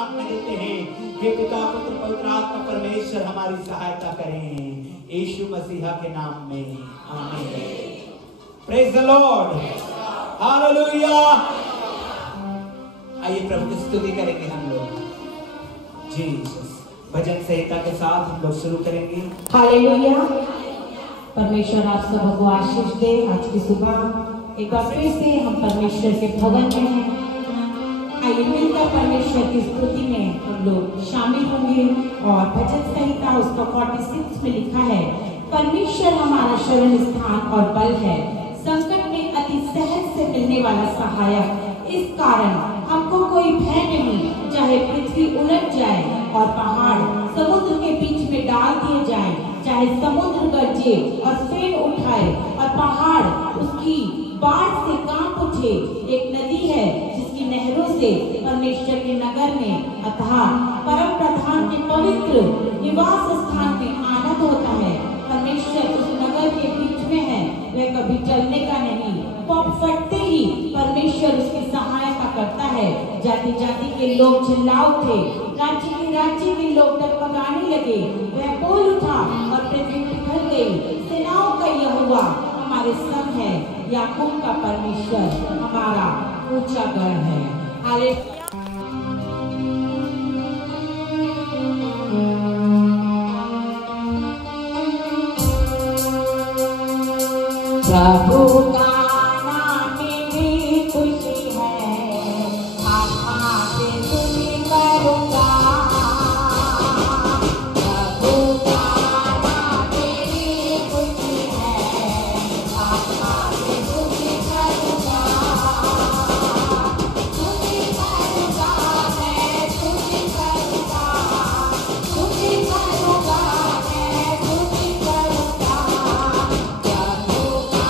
नाम में देते हैं। हे पिता पुत्र पवित्र आत्मा परमेश्वर हमारी सहायता करें, यीशु मसीहा के नाम में, आमीन। Praise the Lord, hallelujah. आइए प्रभु की स्तुति करेंगे हम लोग। जीसस भजन संहिता के साथ हम लोग शुरू करेंगे। हालेलुया। परमेश्वर आप सबको आशीष दे। आज की सुबह एक बार फिर से हम परमेश्वर के भवन में हैं। आइए मिलकर परमेश्वर की स्तुति में हम लोग शामिल होंगे। और भजन संहिता उसका 46 में लिखा है, परमेश्वर हमारा शरण स्थान और बल है, संकट में अति सहज से मिलने वाला सहायक। इस कारण हमको कोई भय नहीं, चाहे पृथ्वी उलट जाए और पहाड़ समुद्र के बीच में डाल दिए जाएं, चाहे समुद्र गरजे और फेन उठाए और पहाड़ उसकी बाढ़ से कांप उठे। एक नदी है जिसकी नहरों से परमेश्वर के नगर में अर्थात परम प्रधान के पवित्र निवास स्थान में आनंद होता है। परमेश्वर उस नगर के बीच में है, वह कभी टलने का नहीं। पग फटते ही परमेश्वर उसकी सहायता करता है। जाति जाति के लोग चिल्ला उठे, राज्य के लोग डगमगाने लगे। वह बोल उठा और पृथ्वी पिघल गई। सेनाओं का यहोवा हमारे संग है, याकूब का परमेश्वर हमारा ऊंचा गढ़ है। हालेलुया। प्रभु का नाम में खुशी है, आत्मा से स्तुति करूंगा। प्रभु का नाम में खुशी है, आत्मा से स्तुति करूंगा। स्तुति करूंगा, मैं स्तुति करूंगा, स्तुति करूंगा, मैं स्तुति करूंगा। प्रभु का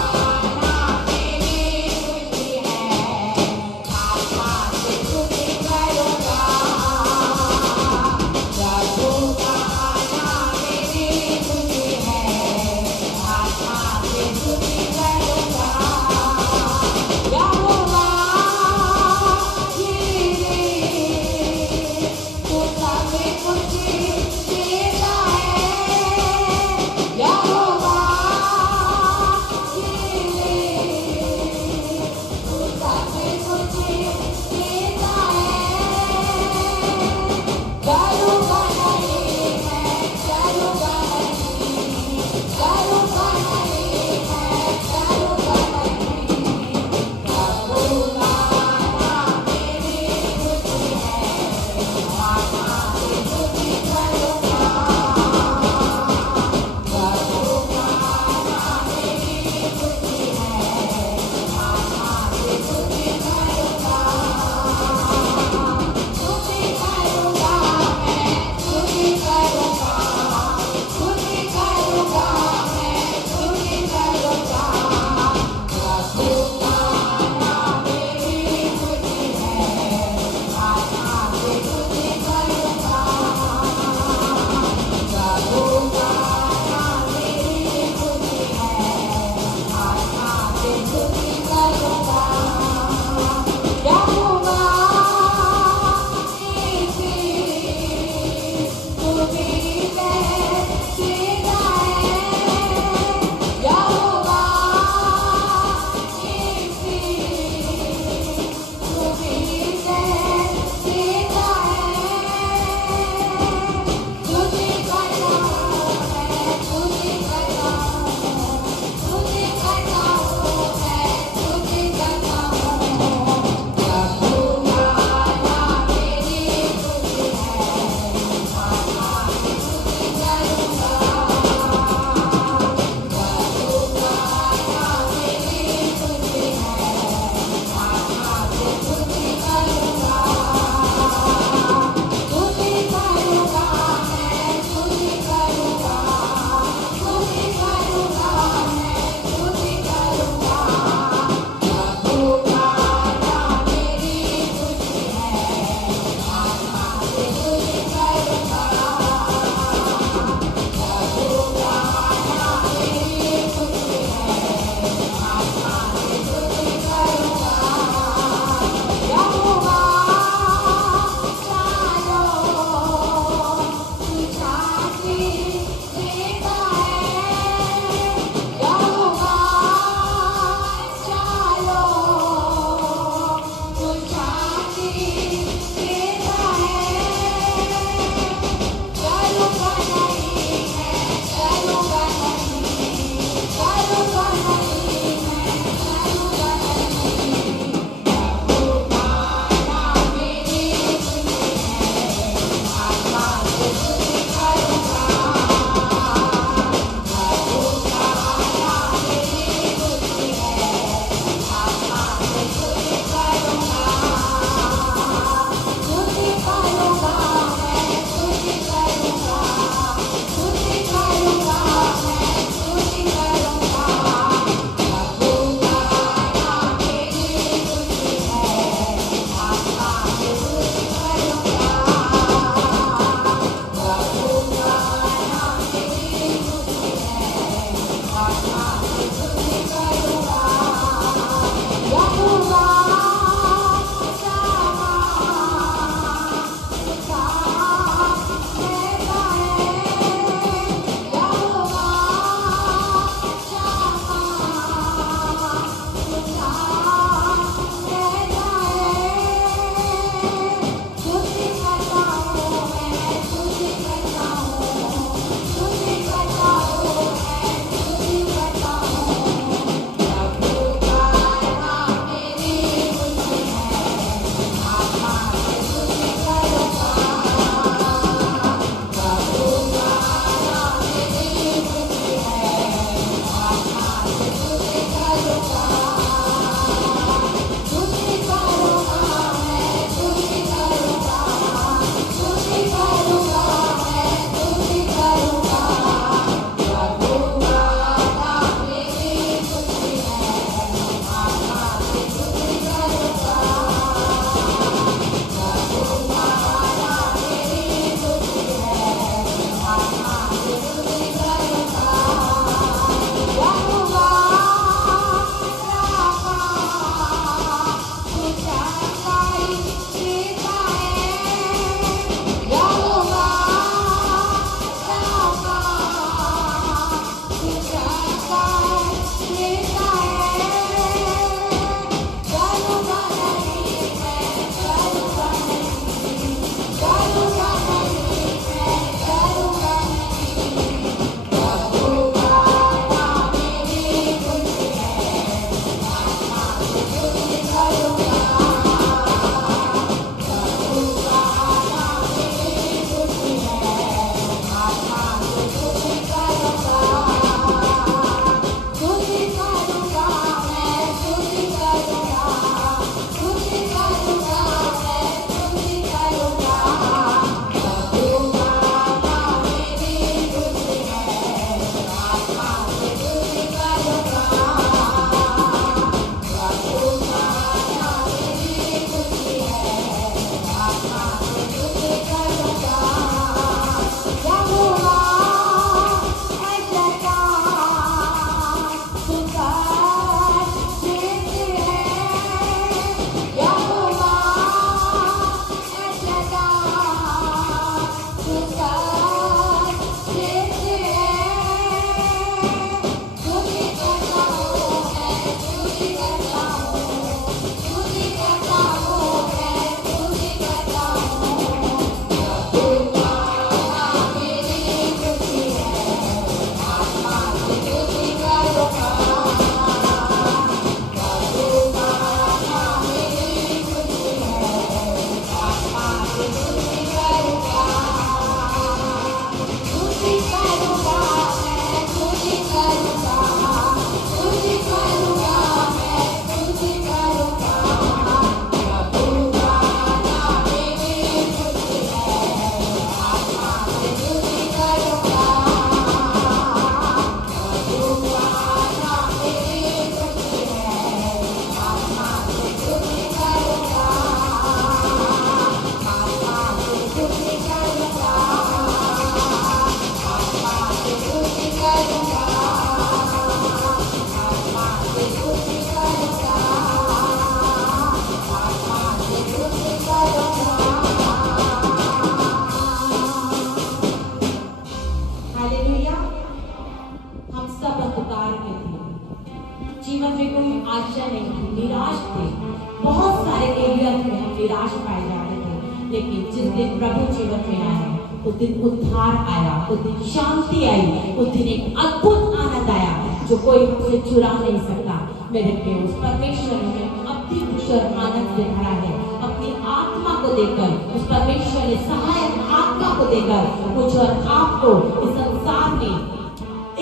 लेकिन जिस दिन प्रभु जीवन में आए उस दिन उद्धार आया, उस दिन शांति आई, उस दिन एक अद्भुत आनंद आया जो कोई हमसे चुरा नहीं सकता। मेरे प्रिय, उस परमेश्वर ने अपनी खुशी और आनंद से भरा है। अपनी आत्मा को देकर उस परमेश्वर ने सहायक आत्मा को देकर मुझे और आपको इस संसार में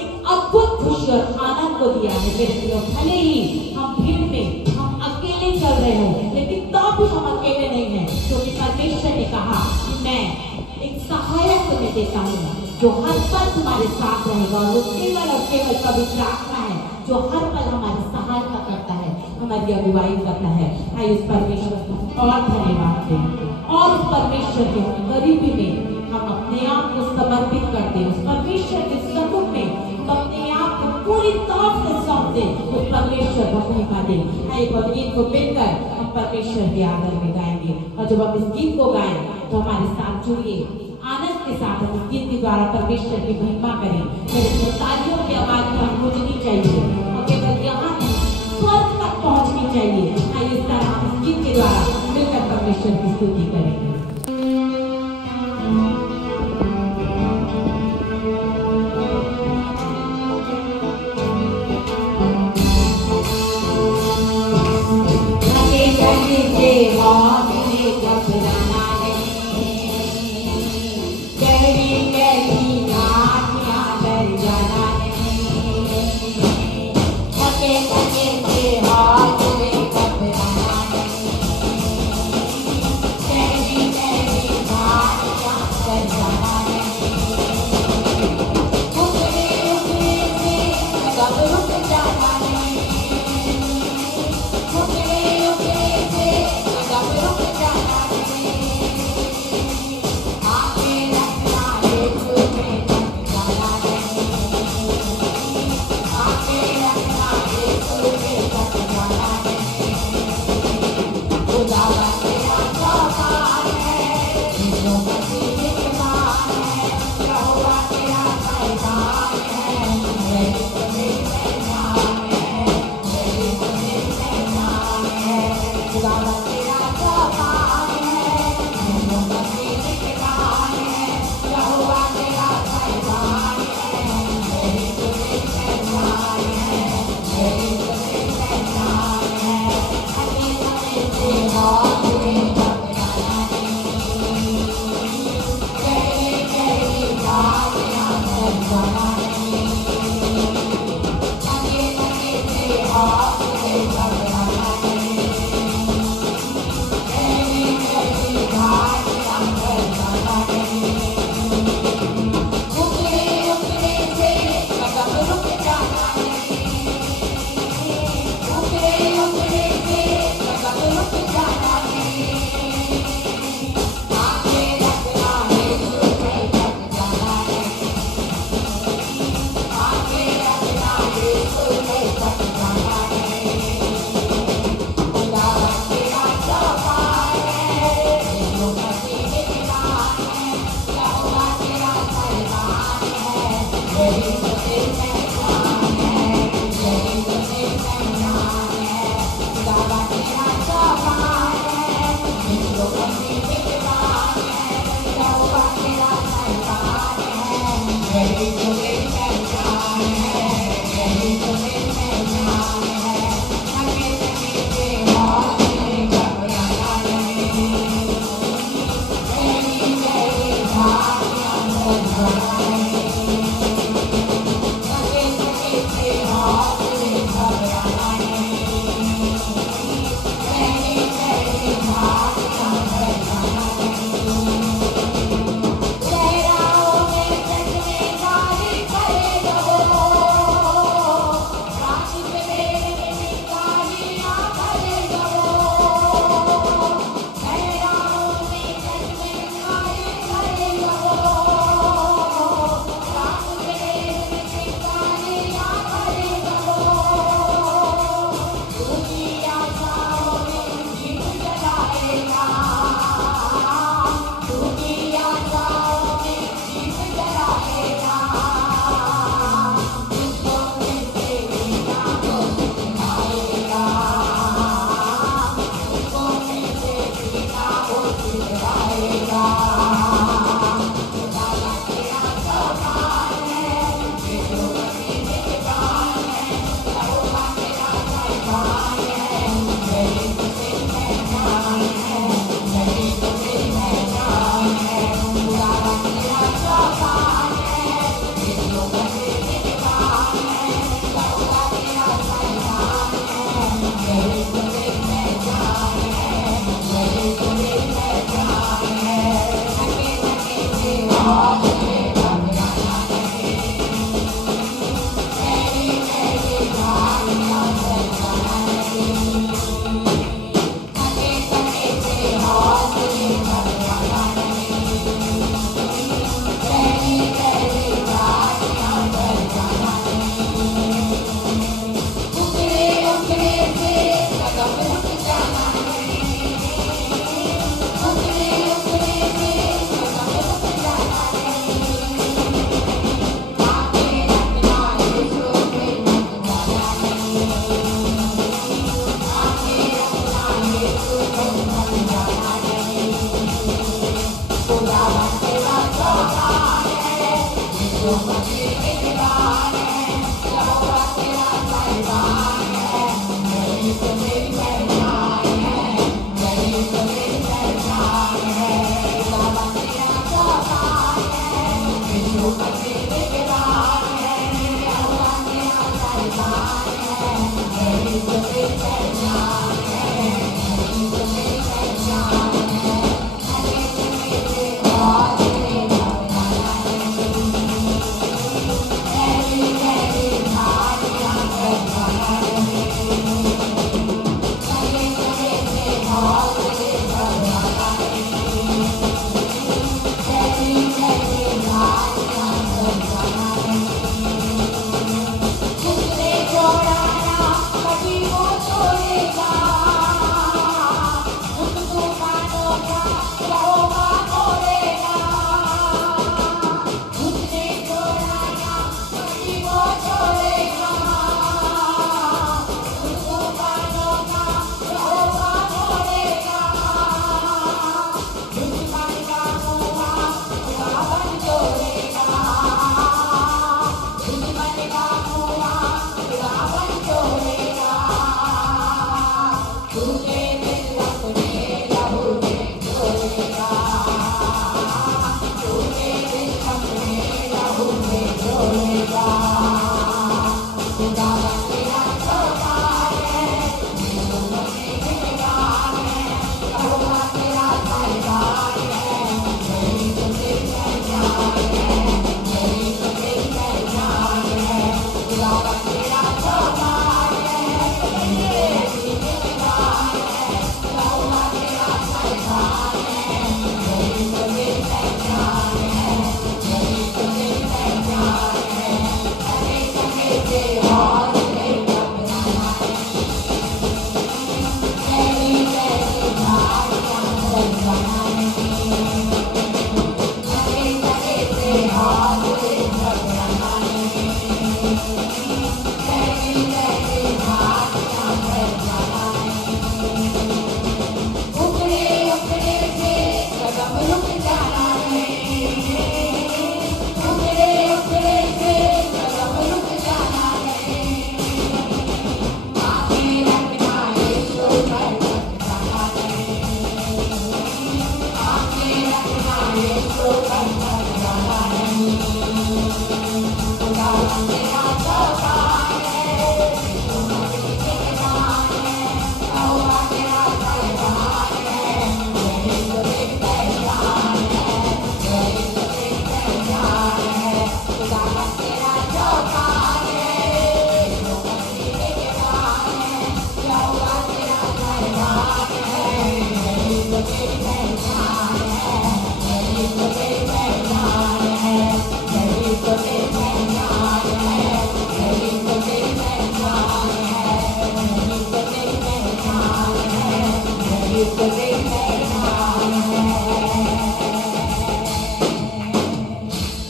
एक अद्भुत खुशी और आनंद को दिया है। मेरे प्रिय, भले ही हम भीड़ में हम अकेले चल रहे हो, लेकिन तो भी हम अकेले नहीं हैं, क्योंकि परमेश्वर ने कहा कि मैं एक सहायक तुम्हें देता हूँ जो हर पल तुम्हारे साथ रहेगा। और वो केवल और केवल पवित्र आत्मा है जो हर पल हमारी सहायता करता है, हमारी अगुवाई करता है। आइए उस परमेश्वर को और धन्यवाद दें और उस परमेश्वर के गरीबी में हम अपने आप को समर्पित करते हैं। उस परमेश्वर के सम्मुख में हम अपने आप को पूरी तौर से सौंप दें, उस परमेश्वर को महिमा दें। आइए इस गीत को मिलकर हम परमेश्वर के आदर में गाएंगे। और जब हम इस गीत को गाएं तो हमारे साथ जुड़िए, आनंद के साथ हम इस गीत के द्वारा परमेश्वर की महिमा करें। मेरे तालियों की आवाज हम गूंजनी चाहिए और केवल यहाँ स्वर्ग तक पहुँचनी चाहिए। आइए इस तरह हम इस गीत के द्वारा मिलकर परमेश्वर की स्तुति करेंगे।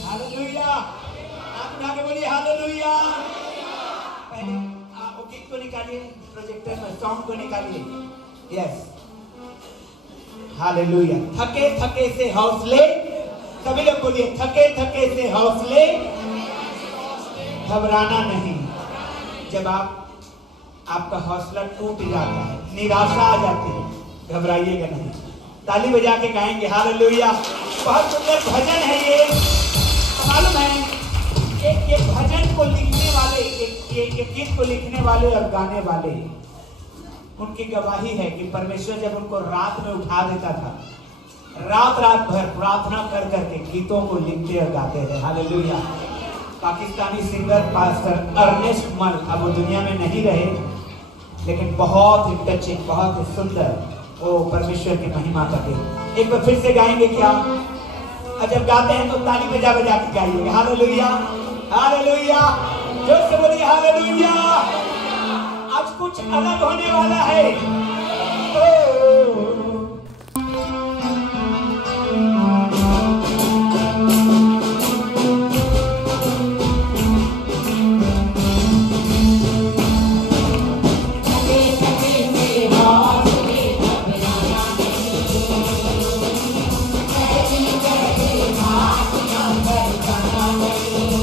हालेलुया, आप उठा के बोलिए हालेलुया। पहले वो गीत को निकालिए, प्रोजेक्टर में साउंड को निकालिए। Yes, hallelujah. थके थके से हौसले, सभी लोग बोलिए थके थके से हौसले, घबराना नहीं। जब आपका हौसला टूट जाता है, निराशा आ जाती है, घबराइएगा नहीं। ताली बजा के गाएंगे हालेलुया। बहुत सुंदर भजन है ये। मालूम है एक भजन को लिखने वाले, एक गीत को लिखने वाले और गाने वाले, उनकी गवाही है कि परमेश्वर जब उनको रात में उठा देता था, रात भर प्रार्थना कर करके गीतों को लिखते और गाते थे। Hallelujah. Pakistani singer pastor Ernest Mall अब वो दुनिया में नहीं रहे, लेकिन बहुत ही टचिंग, बहुत ही सुंदर वो परमेश्वर की महिमा करते। एक बार फिर से गाएंगे क्या? और जब गाते हैं तो ताली बजा बजा के गाइएगा। हालेलुया, हालेलुया, जोर से बोलिए हालेलुया। आज कुछ अलग होने वाला है। Thank you.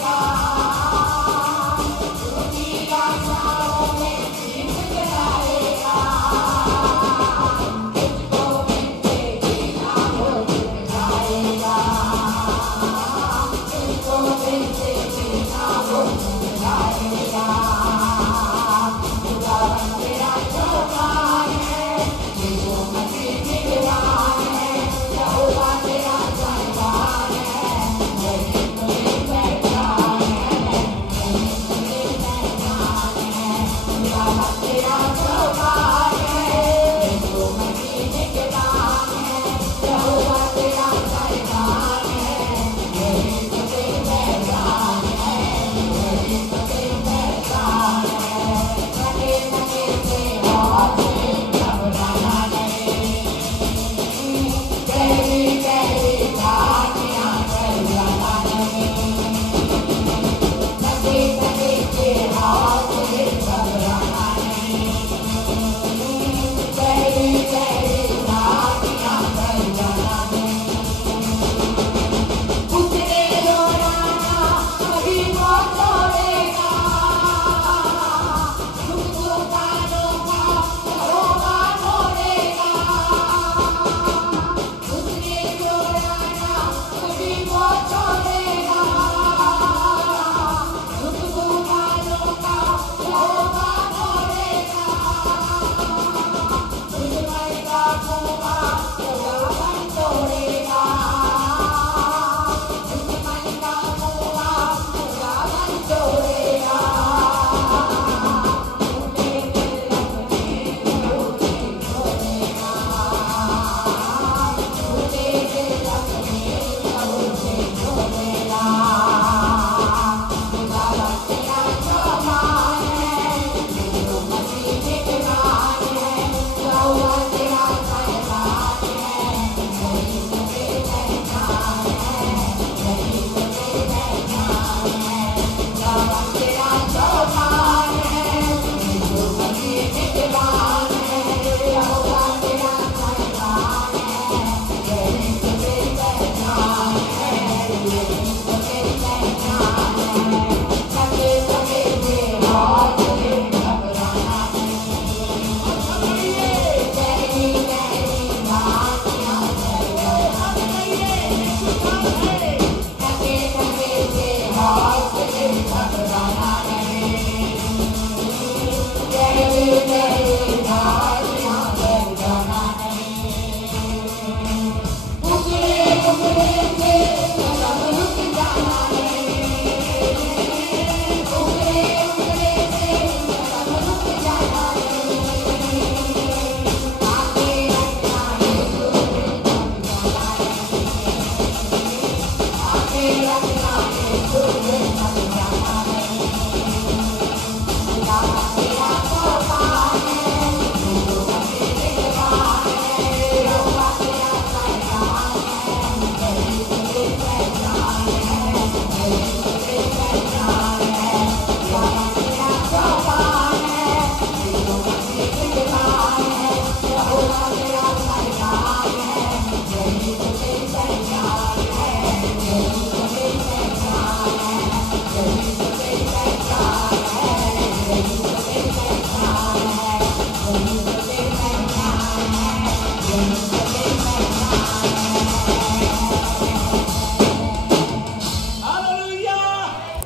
Bye.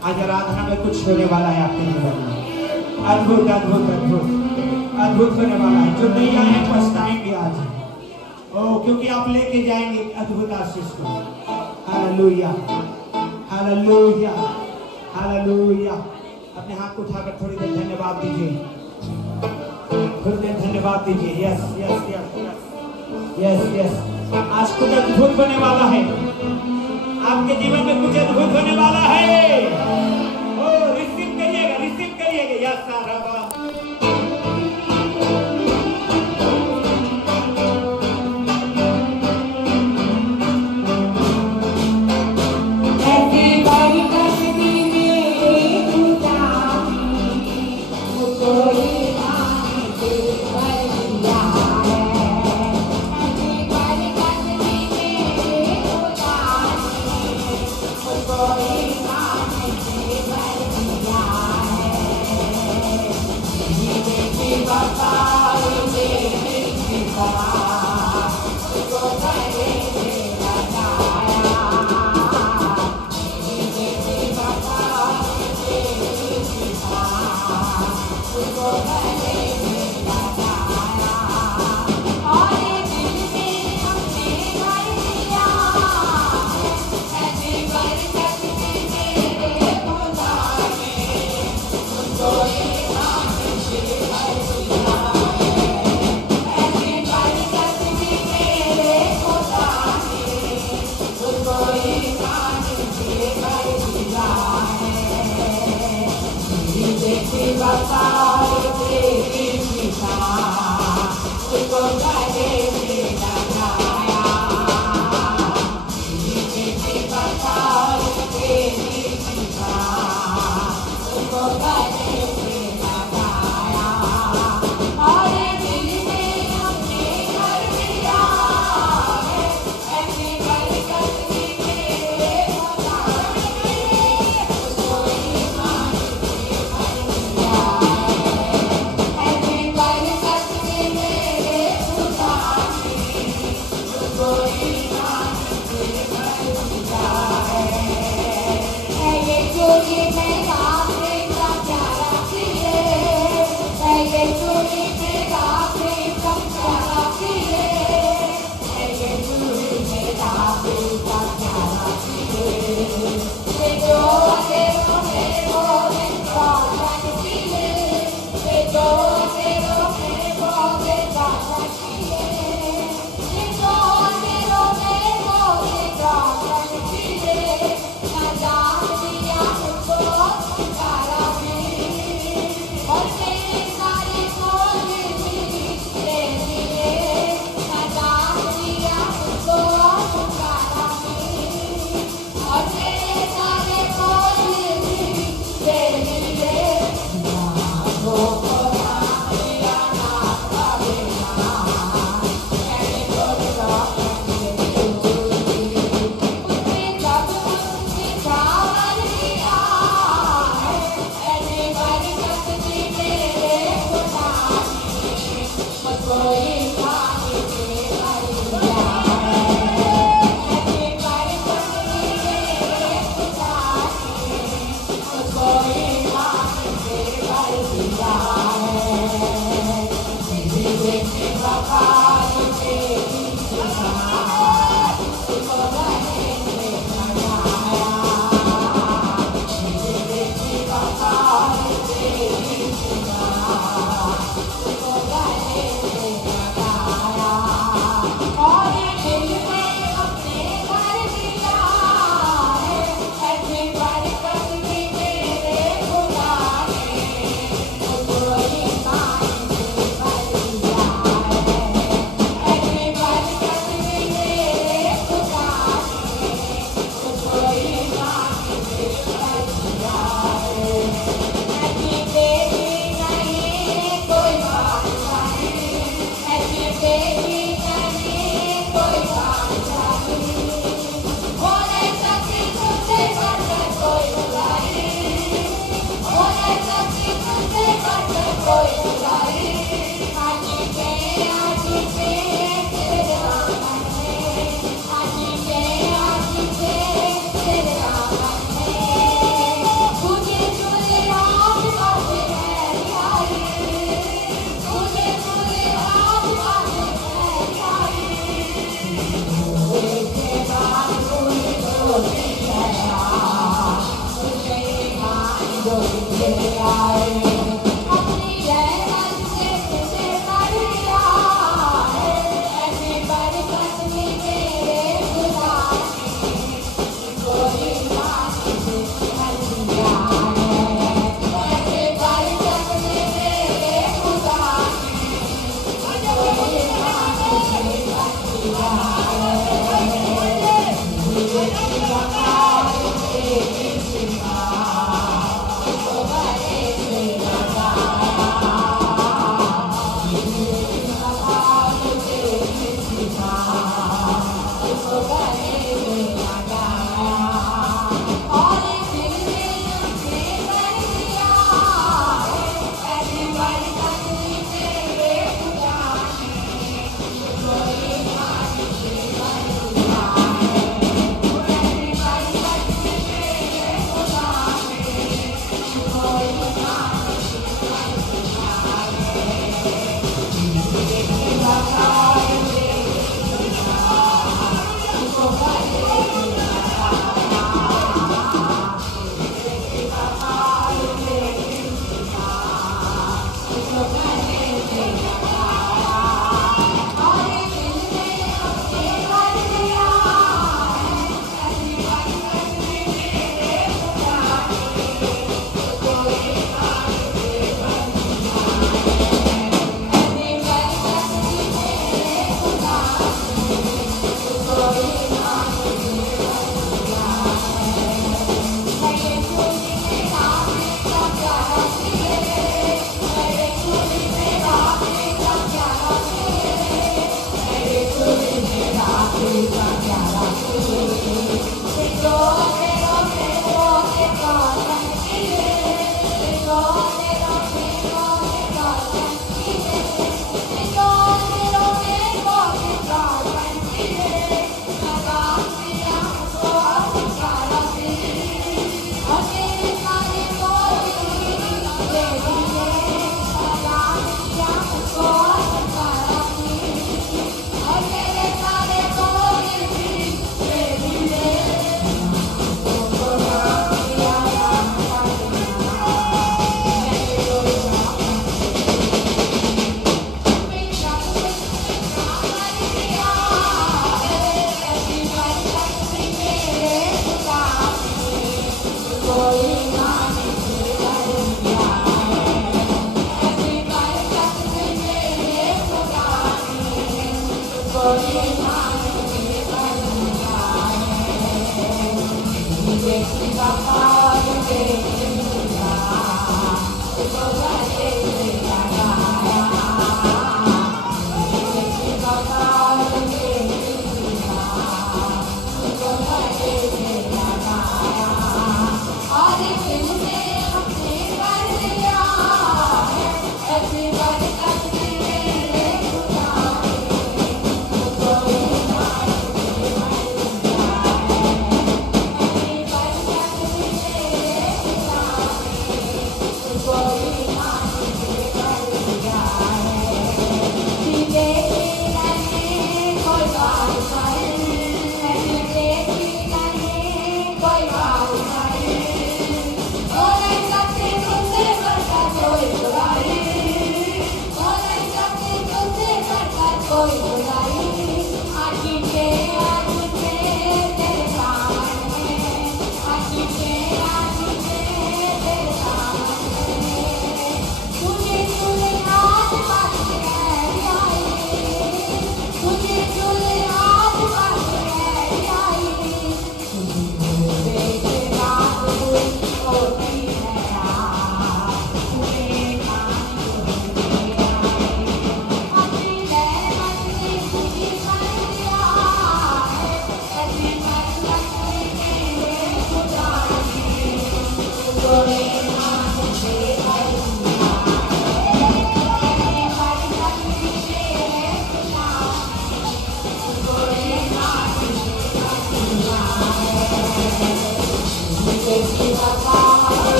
आज आराधना में कुछ होने वाला है आपके जीवन में। अद्भुत अद्भुत अद्भुत अद्भुत होने वाला है। जो नहीं आए हैं पछताएंगे आज। ओ, क्योंकि आप लेके जाएंगे अद्भुत आशीष को। Hallelujah hallelujah hallelujah. अपने हाथ को उठाकर थोड़ी देर धन्यवाद दीजिए, थोड़ी देर धन्यवाद दीजिए। Yes yes yes yes yes yes. आज कुछ अद्भुत होने वाला है आपके जीवन में, कुछ अद्भुत होने वाला है। ओ, रिसीव करिएगा यस सारा। Oh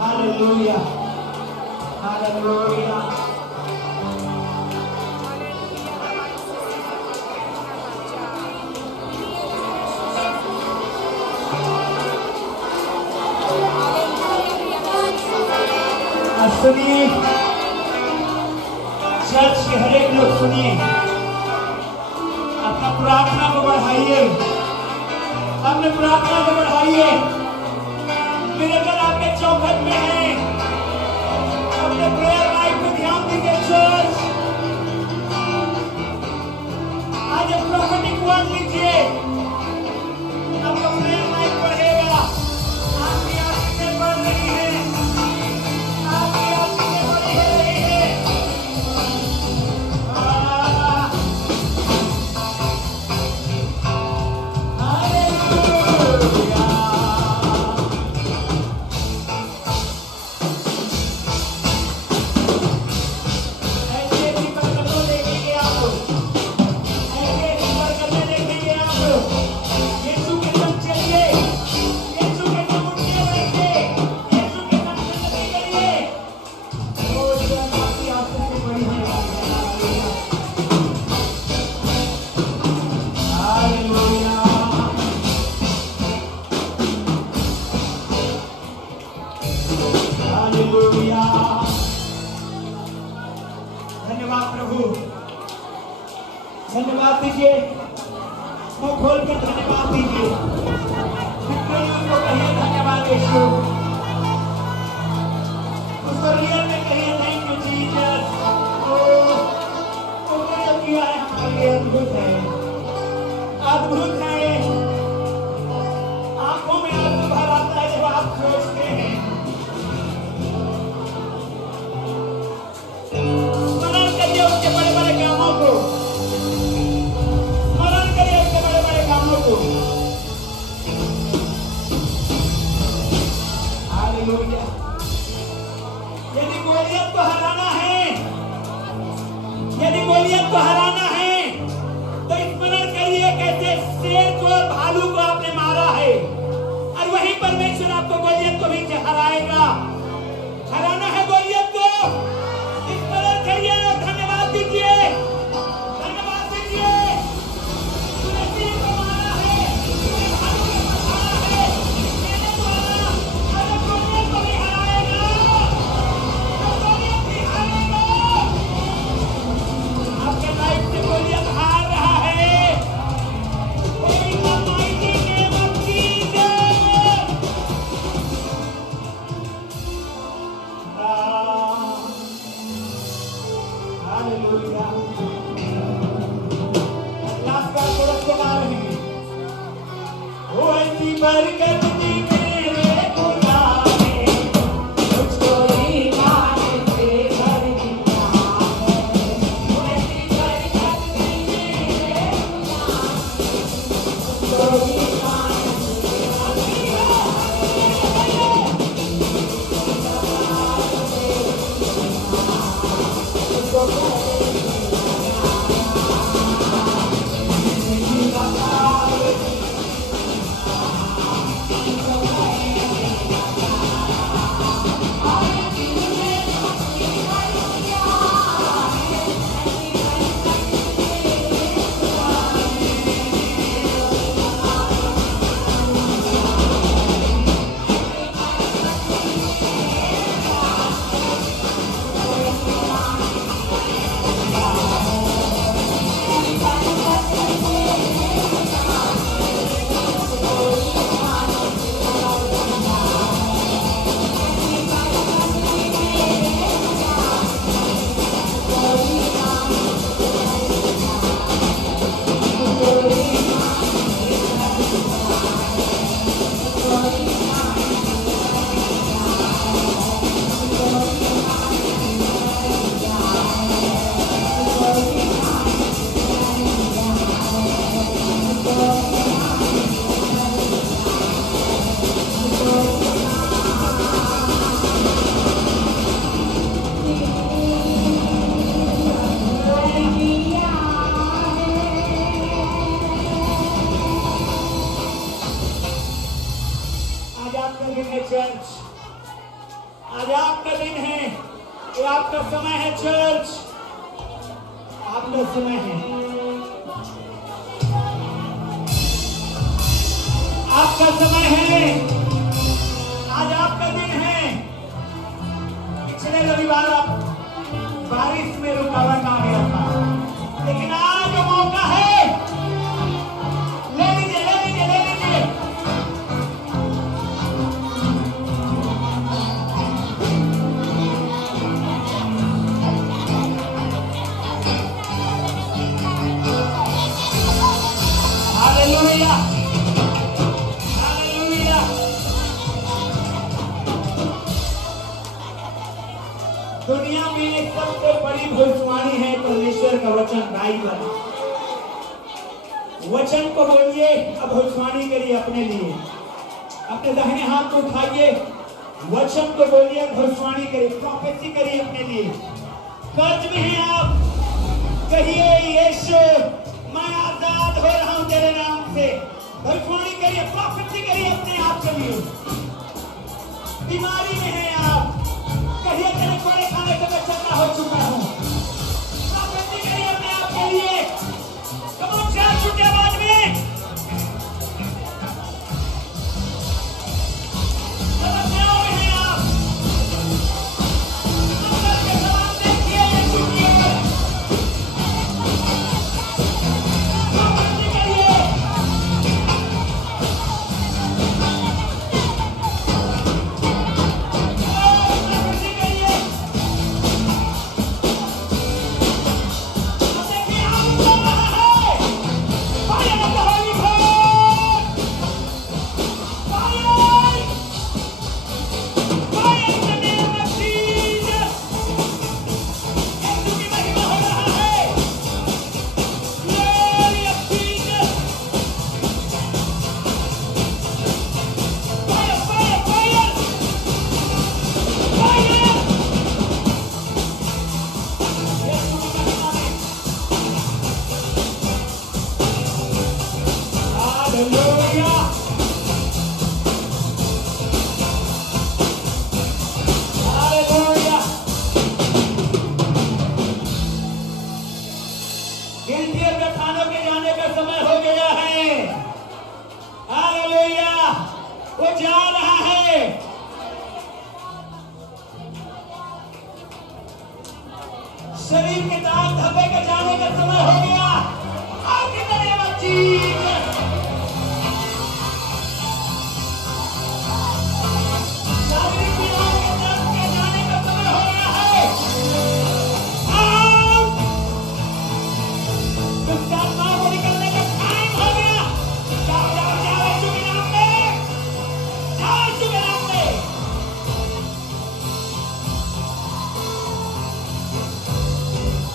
Hallelujah. Hallelujah. सुनिए, चर्च के हर एक लोग सुनिए, अपना प्रार्थना को बढ़ाइए, अपने प्रार्थना को बढ़ाइए। मेरे घर आपके चौखट में है, अपने प्रेयर लाइफ में ध्यान दीजिए। चर्च आज एक प्रोफेटिक वर्ड लीजिए, आपका प्रेयर लाइफ बढ़ेगा। आपकी आशीषें बढ़ रही है, आपकी आशीषें बढ़ रही है। धन्यवाद प्रभु, धन्यवाद दीजिए, मुंह खोल कर धन्यवाद दीजिए। उसको कहिए धन्यवाद यीशु, उसको रियल में कहिए थैंक यू जीसस। वो जो किया है हमारे लिए अद्भुत है, अद्भुत है। आंखों में आंसू भर आता है जब आप सोचते हैं। उसके बड़े बड़े कामों को स्मरण करिए, उसके बड़े बड़े कामों को। हालेलुया। यदि गोलियत को हराना है, यदि गोलियत को हराना है तो स्मरण करिए कैसे शेर को और भालू को आपने मारा है, और वही परमेश्वर आपको गोलियत को भी हराएगा। हराना है गोलियत को, स्मरण करिए और धन्यवाद दीजिए, धन्यवाद दीजिए। तूने शेर को मारा है, तूने भालू को मारा है, मेरे द्वारा अरे गोलियत को भी हराएगा, गोलियत भी हारेगा। आपके लाइफ से गोलियत हार रहा है। In the mighty name of Jesus. Hallelujah. Last बार कोरस को गा रहे हैं। ओ ऐसी बरकत दी मेरे खुदा ने, मुझको ईमान से भर दिया है। ओ ऐसी बरकत दी मेरे खुदा ने, मुझको ईमान से भर दिया है। आज आपका दिन है, ये आपका समय है चर्च, आपका समय है, आपका समय है, आज आपका दिन है। पिछले रविवार आप बारिश में रुकावट आ गया था, लेकिन आज मौका है, ले लीजिए, ले लीजिए, ले लीजिए। Hallelujah, hallelujah. दुनिया में एक सबसे बड़ी भविष्यवाणी है परमेश्वर का वचन, बाइबल। वचन को बोलिए, अब भविष्यवाणी करिए अपने लिए। अपने दाहिने हाथ को उठाइए, वचन को बोलिए, भविष्यवाणी करिए, प्रोफेसी करिए अपने लिए। कर्ज में हैं आप, कहिए यीशु मैं आजाद हो रहा हूं तेरे नाम से। भविष्यवाणी करिए, प्रोफेसी करिए अपने आप के लिए। बीमारी में हैं आप, कहिए तेरे कोड़े खाने से मैं चंगा हो चुका हूं। प्रोफेसी करिए अपने आप के लिए। कम ऑन चार छुट्टी आवाज में। समस्याओं में हैं आप, अंदर के सवाल देखिए यीशु की ओर। प्रोफेसी करिए। प्रोफेसी करिए। देखिए आप बोल रहा है, fire of the Holy Ghost, fire, fire in the name of Jesus। यीशु की महिमा हो रहा है, glory of Jesus, fire, fire, fire, fire। यीशु की महिमा में, हालेलुया, हालेलुया। गिनती के खानों के जाने का समय हो गया है। हालेलुया, वो जा रहा है। शरीर के दाग धब्बे के जाने का समय हो गया। आपके नरेम of Jesus। शारीरिक बीमारी के दर्द के जाने का समय हो गया है। Out! दुष्ट आत्माओं को निकलने का टाइम हो गया। जाओ, जाओ, जाओ यीशु के नाम में, जाओ यीशु के नाम में।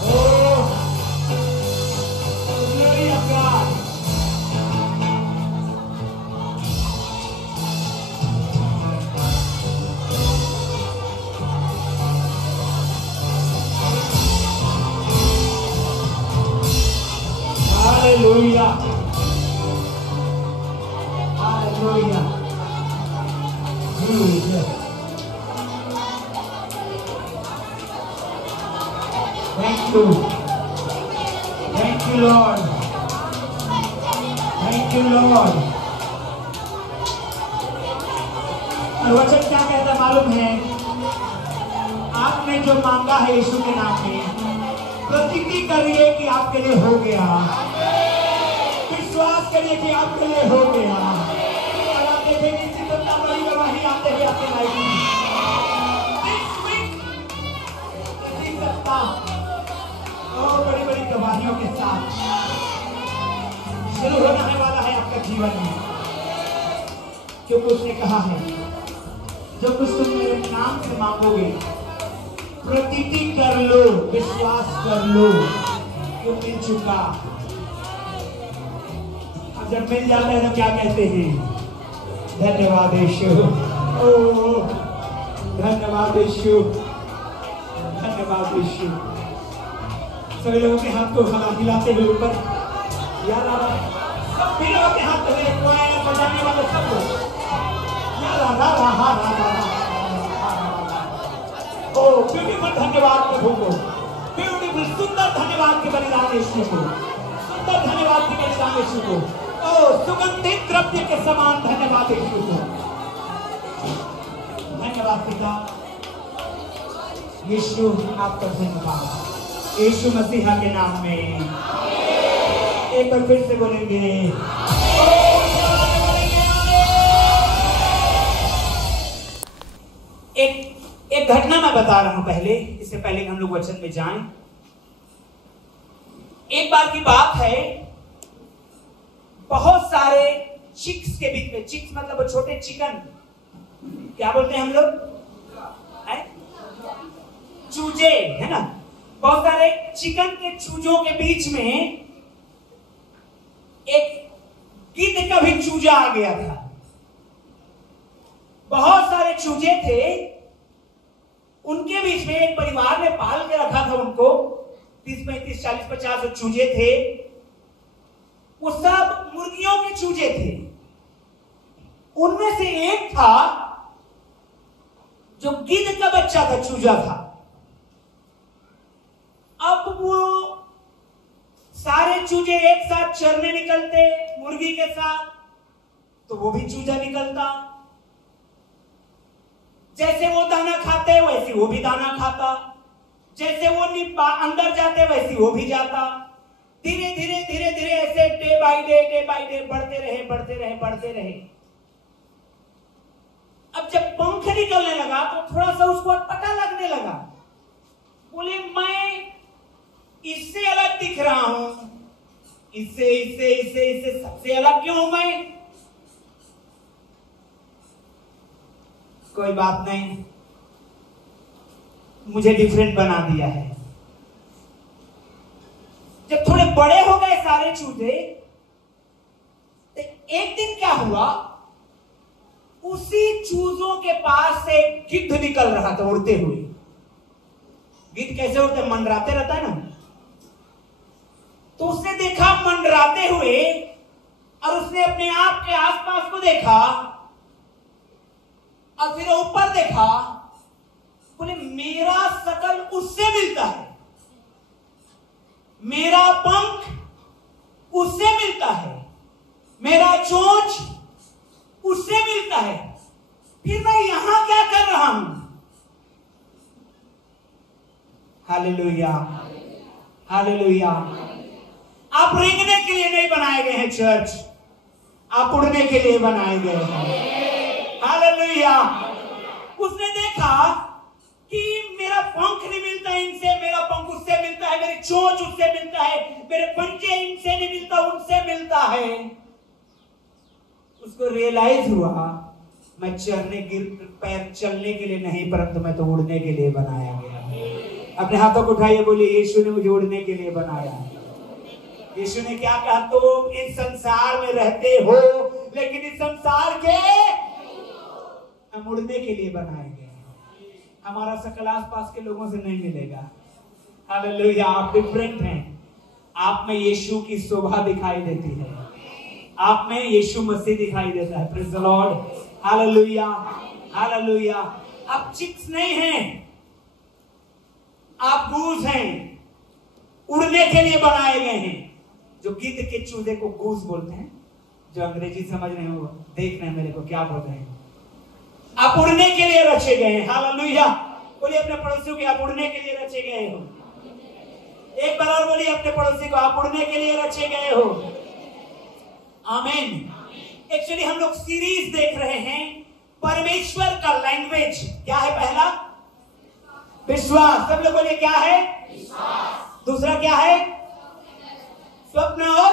Oh, glory of God, hallelujah, hallelujah. Thank you, thank you Lord, thank you Lord. और वचन क्या कहता मालूम है? आपने जो मांगा है यीशु के नाम में, प्रतीति करिए कि आपके लिए हो गया, विश्वास करिए कि आपके लिए हो गया। और आप देखेंगे इसी तरह बड़ी गवाही आते हुए आपके लाइफ में। इसी सप्ताह और बड़ी बड़ी गवाहियों के साथ शुरू होने वाला है आपका जीवन में, क्योंकि उसने कहा है जो कुछ तुम मेरे नाम से मांगोगे, प्रतीति कर लो, विश्वास कर लो, वो मिल चुका। अब जब मिल जाता है तो क्या कहते हैं? धन्यवाद यीशु, ओ धन्यवाद यीशु, धन्यवाद यीशु। सभी लोगों के हाथ को हिलाते हुए ऊपर, यार सभी लोगों के हाथ बजाने वाले सब लोग, ओ ब्यूटीफुल धन्यवाद प्रभु को, ब्यूटीफुल सुंदर धन्यवाद के बलिदान यीशु को, सुंदर धन्यवाद के बलिदान यीशु को, ओ सुगंधित द्रव्य के समान धन्यवाद यीशु को। धन्यवाद पिता यीशु, आपका धन्यवाद यीशु मसीहा के नाम में। एक बार फिर से बोलेंगे, एक घटना मैं बता रहा हूं पहले, इससे पहले कि हम लोग वचन में जाएं। एक बार की बात है, बहुत सारे चिक्स के बीच में, चिक्स मतलब छोटे चिकन, क्या बोलते हैं हम लोग? चूजे, है ना? बहुत सारे चिकन के चूजों के बीच में एक गिद्ध का भी चूजा आ गया था। बहुत सारे चूजे थे, उनके बीच में एक परिवार ने पाल के रखा था उनको, 30, 35, 40, 50 चूजे थे। वो सब मुर्गियों के चूजे थे। उनमें से एक था जो गिद्ध का बच्चा था, चूजा था। अब वो सारे चूजे एक साथ चरने निकलते मुर्गी के साथ, तो वो भी चूजा निकलता। जैसे वो दाना खाते वैसे वो भी दाना खाता, जैसे वो अंदर जाते वैसे वो भी जाता। धीरे धीरे धीरे धीरे ऐसे डे बाय डे बढ़ते रहे, बढ़ते रहे, बढ़ते रहे। अब जब पंख निकलने लगा तो थोड़ा सा उसको पता लगने लगा, बोले मैं इससे अलग दिख रहा हूं, इससे इससे इससे इससे सबसे अलग क्यों हूं मैं? कोई बात नहीं, मुझे डिफरेंट बना दिया है। जब थोड़े बड़े हो गए सारे चूजे, तो एक दिन क्या हुआ, उसी चूजों के पास से गिद्ध निकल रहा था उड़ते हुए। गिद्ध कैसे उड़ते? मंडराते रहता है ना। तो उसने देखा मंडराते हुए, और उसने अपने आप के आसपास को देखा, और फिर ऊपर देखा, बोले मेरा शकल उससे मिलता है, मेरा पंख उससे मिलता है, मेरा चोंच उससे मिलता है, फिर मैं यहां क्या कर रहा हूं? Hallelujah, hallelujah. आप रेंगने के लिए नहीं बनाए गए हैं चर्च, आप उड़ने के लिए बनाए गए हैं। हालेलुया। उसने देखा कि मेरा पंख नहीं मिलता इनसे, मेरा पंख उससे मिलता है, मेरी चोंच उससे मिलता है, मेरे पंजे इनसे नहीं मिलता उनसे मिलता है। उसको रियलाइज हुआ, मैं पैर चलने के लिए नहीं, परंतु मैं तो उड़ने के लिए बनाया गया। अपने हाथों को उठाइए, बोलिए यीशु ने मुझे उड़ने के लिए बनाया है। यीशु ने क्या कहा? तुम इस संसार में रहते हो, लेकिन इस संसार के हम उड़ने के लिए बनाए गए। हमारा शकल आस पास के लोगों से नहीं मिलेगा। हालेलुया। आप डिफरेंट हैं, आप में यीशु की शोभा दिखाई देती है, आप में यीशु मसीह दिखाई देता है। Praise the Lord, hallelujah, hallelujah. आप चिक्स नहीं हैं, आप गूज हैं, उड़ने के लिए बनाए गए हैं। जो गिद्ध के चूजे को गूज बोलते हैं, जो अंग्रेजी समझ रहे हो देख रहे हैं मेरे को क्या बोल रहे हैं। आप उड़ने के लिए रचे गए हैं। हालेलुया। बोलिए अपने पड़ोसियों को, आप उड़ने के लिए रचे गए हो। एक बार और बोलिए अपने पड़ोसी को, आप उड़ने के लिए रचे गए हो। आमीन। एक्चुअली हम लोग सीरीज देख रहे हैं, परमेश्वर का लैंग्वेज क्या है? पहला विश्वास। सब लोग बोलिए क्या है? विश्वास। दूसरा क्या है? स्वप्न और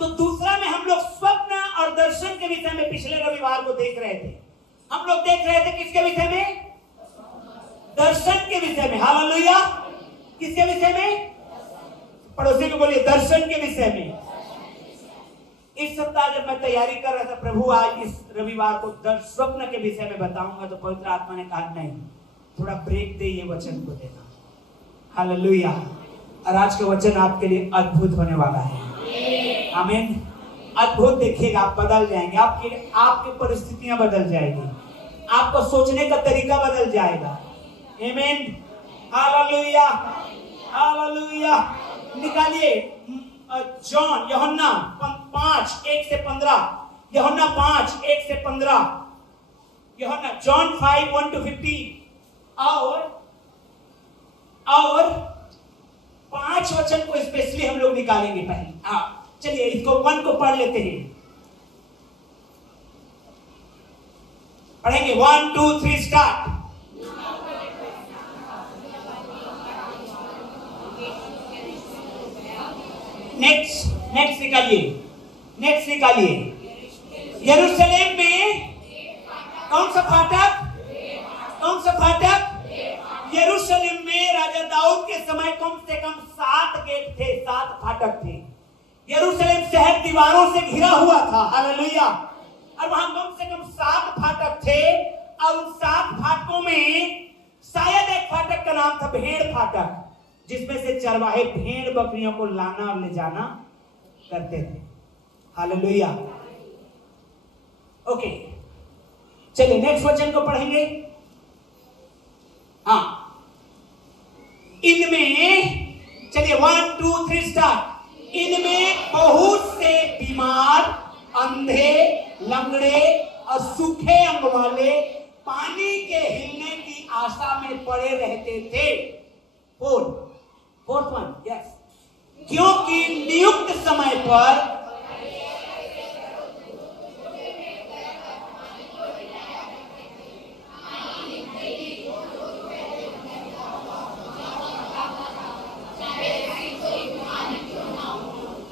तो दूसरा में हम लोग स्वप्न और दर्शन के विषय में पिछले रविवार को देख रहे थे। हम लोग देख रहे थे किसके विषय में? दर्शन के विषय में। हालेलुया। किसके विषय में? पड़ोसी को बोलिए दर्शन के विषय में। इस सप्ताह जब मैं तैयारी कर रहा था, प्रभु आज इस रविवार को स्वप्न के विषय में बताऊंगा, तो पवित्र आत्मा ने कहा नहीं, थोड़ा ब्रेक दे ये वचन को देना। हालेलुया। और आज का वचन आपके लिए अद्भुत होने वाला है। आमीन। अद्भुत देखिएगा, आप बदल जाएंगे, आपकी परिस्थितियां बदल जाएगी, आपका सोचने का तरीका बदल जाएगा। आमीन। Hallelujah, hallelujah. निकालिए जॉन, यूहन्ना 5:1-15, यूहन्ना 5:1-15, यूहन्ना जॉन 5:1-15 और 5 वचन को स्पेशली हम लोग निकालेंगे पहले। चलिए इसको 1 को पढ़ लेते हैं, पढ़ेंगे 1 2 3 स्टार्ट। नेक्स्ट निकालिए। यरूशलेम में कौन सा फाटक? यरूशलेम में राजा दाऊद के समय कम से कम 7 गेट थे, 7 फाटक थे। यरूशलेम शहर दीवारों से घिरा हुआ था। हालेलुया। और वहां कम से कम 7 फाटक थे, और उन 7 फाटकों में शायद एक फाटक का नाम था भेड़ फाटक, जिसमें से चरवाहे भेड़ बकरियों को लाना और ले जाना करते थे। हालेलुया। ओके, चलिए नेक्स्ट वचन को पढ़ेंगे। इनमें, चलिए 1 2 3 स्टार्ट। इनमें बहुत से बीमार, अंधे, लंगड़े और सूखे अंग वाले पानी के हिलने की आशा में पड़े रहते थे। Fourth one, yes. क्योंकि नियुक्त समय पर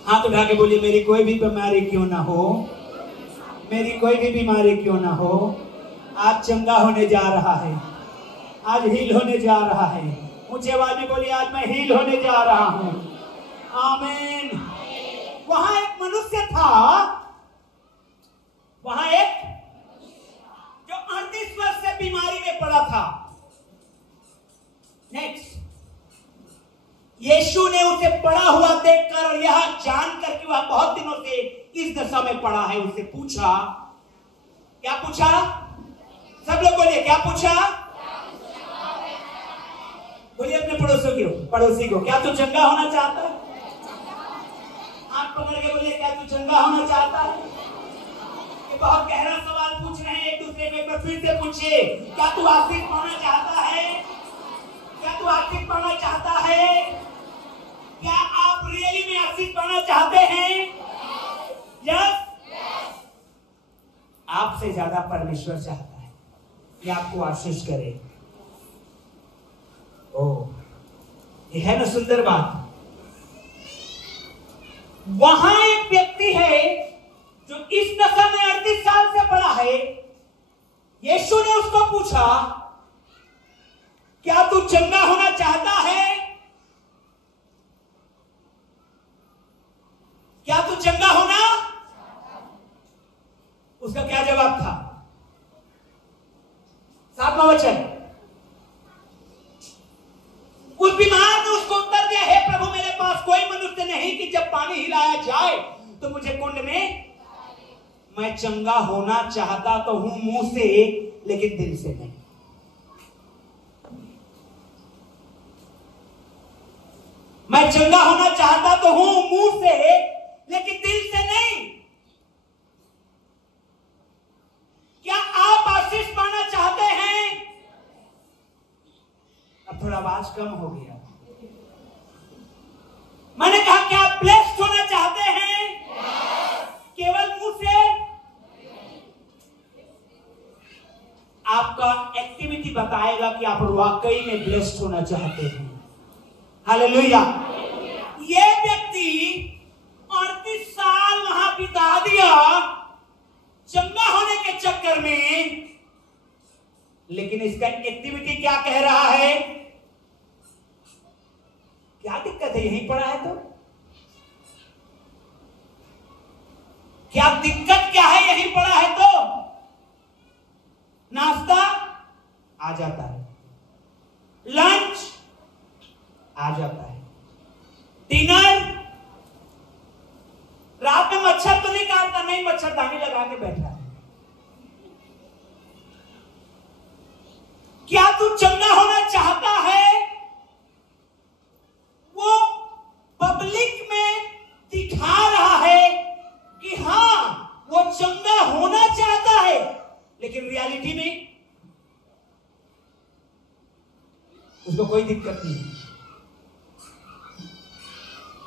हाथ उठा के बोलिए, मेरी कोई भी बीमारी क्यों ना हो, मेरी कोई भी बीमारी क्यों ना हो, आज चंगा होने जा रहा है, आज हील होने जा रहा है। ऊंची आवाज में बोलिए, आज मैं हील होने जा रहा हूं। आमीन। वहां एक मनुष्य था, वहां एक जो 38 वर्ष से बीमारी में पड़ा था। नेक्स्ट, यीशु ने उसे पड़ा हुआ देखकर और यह जानकर कि वह बहुत दिनों से इस दशा में पड़ा है, उससे पूछा। क्या पूछा? सब लोग बोलिए, क्या पूछा? बोलिए अपने पड़ोसी को, क्या तू चंगा होना चाहता है? हाथ पकड़ के बोलिए, क्या तू चंगा होना चाहता है? ये बहुत गहरा सवाल पूछ रहे हैं एक दूसरे को। एक बार फिर से पूछिए, क्या तू आशीष पाना चाहता है? क्या तू आशीष पाना चाहता है? क्या आप रियली में आशीष पाना चाहते हैं? यस। आपसे ज्यादा परमेश्वर चाहता है कि आपको आशीष करे। ये है ना सुंदर बात। वहां एक व्यक्ति है जो इस दशा में 38 साल से पड़ा है। यीशु ने उसको पूछा, क्या तू चंगा होना चाहता है? क्या तू चंगा होना? उसका क्या जवाब था? 7वां वचन। उस बीमार ने उसको उत्तर दिया, हे प्रभु, मेरे पास कोई मनुष्य आए तो मुझे कुंड में, मैं चंगा होना चाहता तो हूं मुंह से, लेकिन दिल से नहीं। मैं चंगा होना चाहता तो हूं मुंह से, लेकिन दिल से नहीं। क्या आप आशीष पाना चाहते हैं? अब थोड़ा आवाज कम हो गया। मैंने कहा क्या आप ब्लेस्ड होना चाहते हैं? केवल मुंह से? आपका एक्टिविटी बताएगा कि आप वाकई में ब्लेस्ड होना चाहते हैं। हालेलुया। ये व्यक्ति 38 साल वहां बिता दिया चंगा होने के चक्कर में, लेकिन इसका एक्टिविटी क्या कह रहा है? क्या दिक्कत है? यहीं पड़ा है तो क्या दिक्कत क्या है? यहीं पड़ा है तो नाश्ता आ जाता है, लंच आ जाता है, डिनर, रात में मच्छर तो नहीं काटता, नहीं मच्छरदानी लगा के बैठा है। क्या तू चंगा होना चाहता है? वो पब्लिक में दिखा रहा है कि हां वो चंगा होना चाहता है, लेकिन रियलिटी में उसको कोई दिक्कत नहीं है।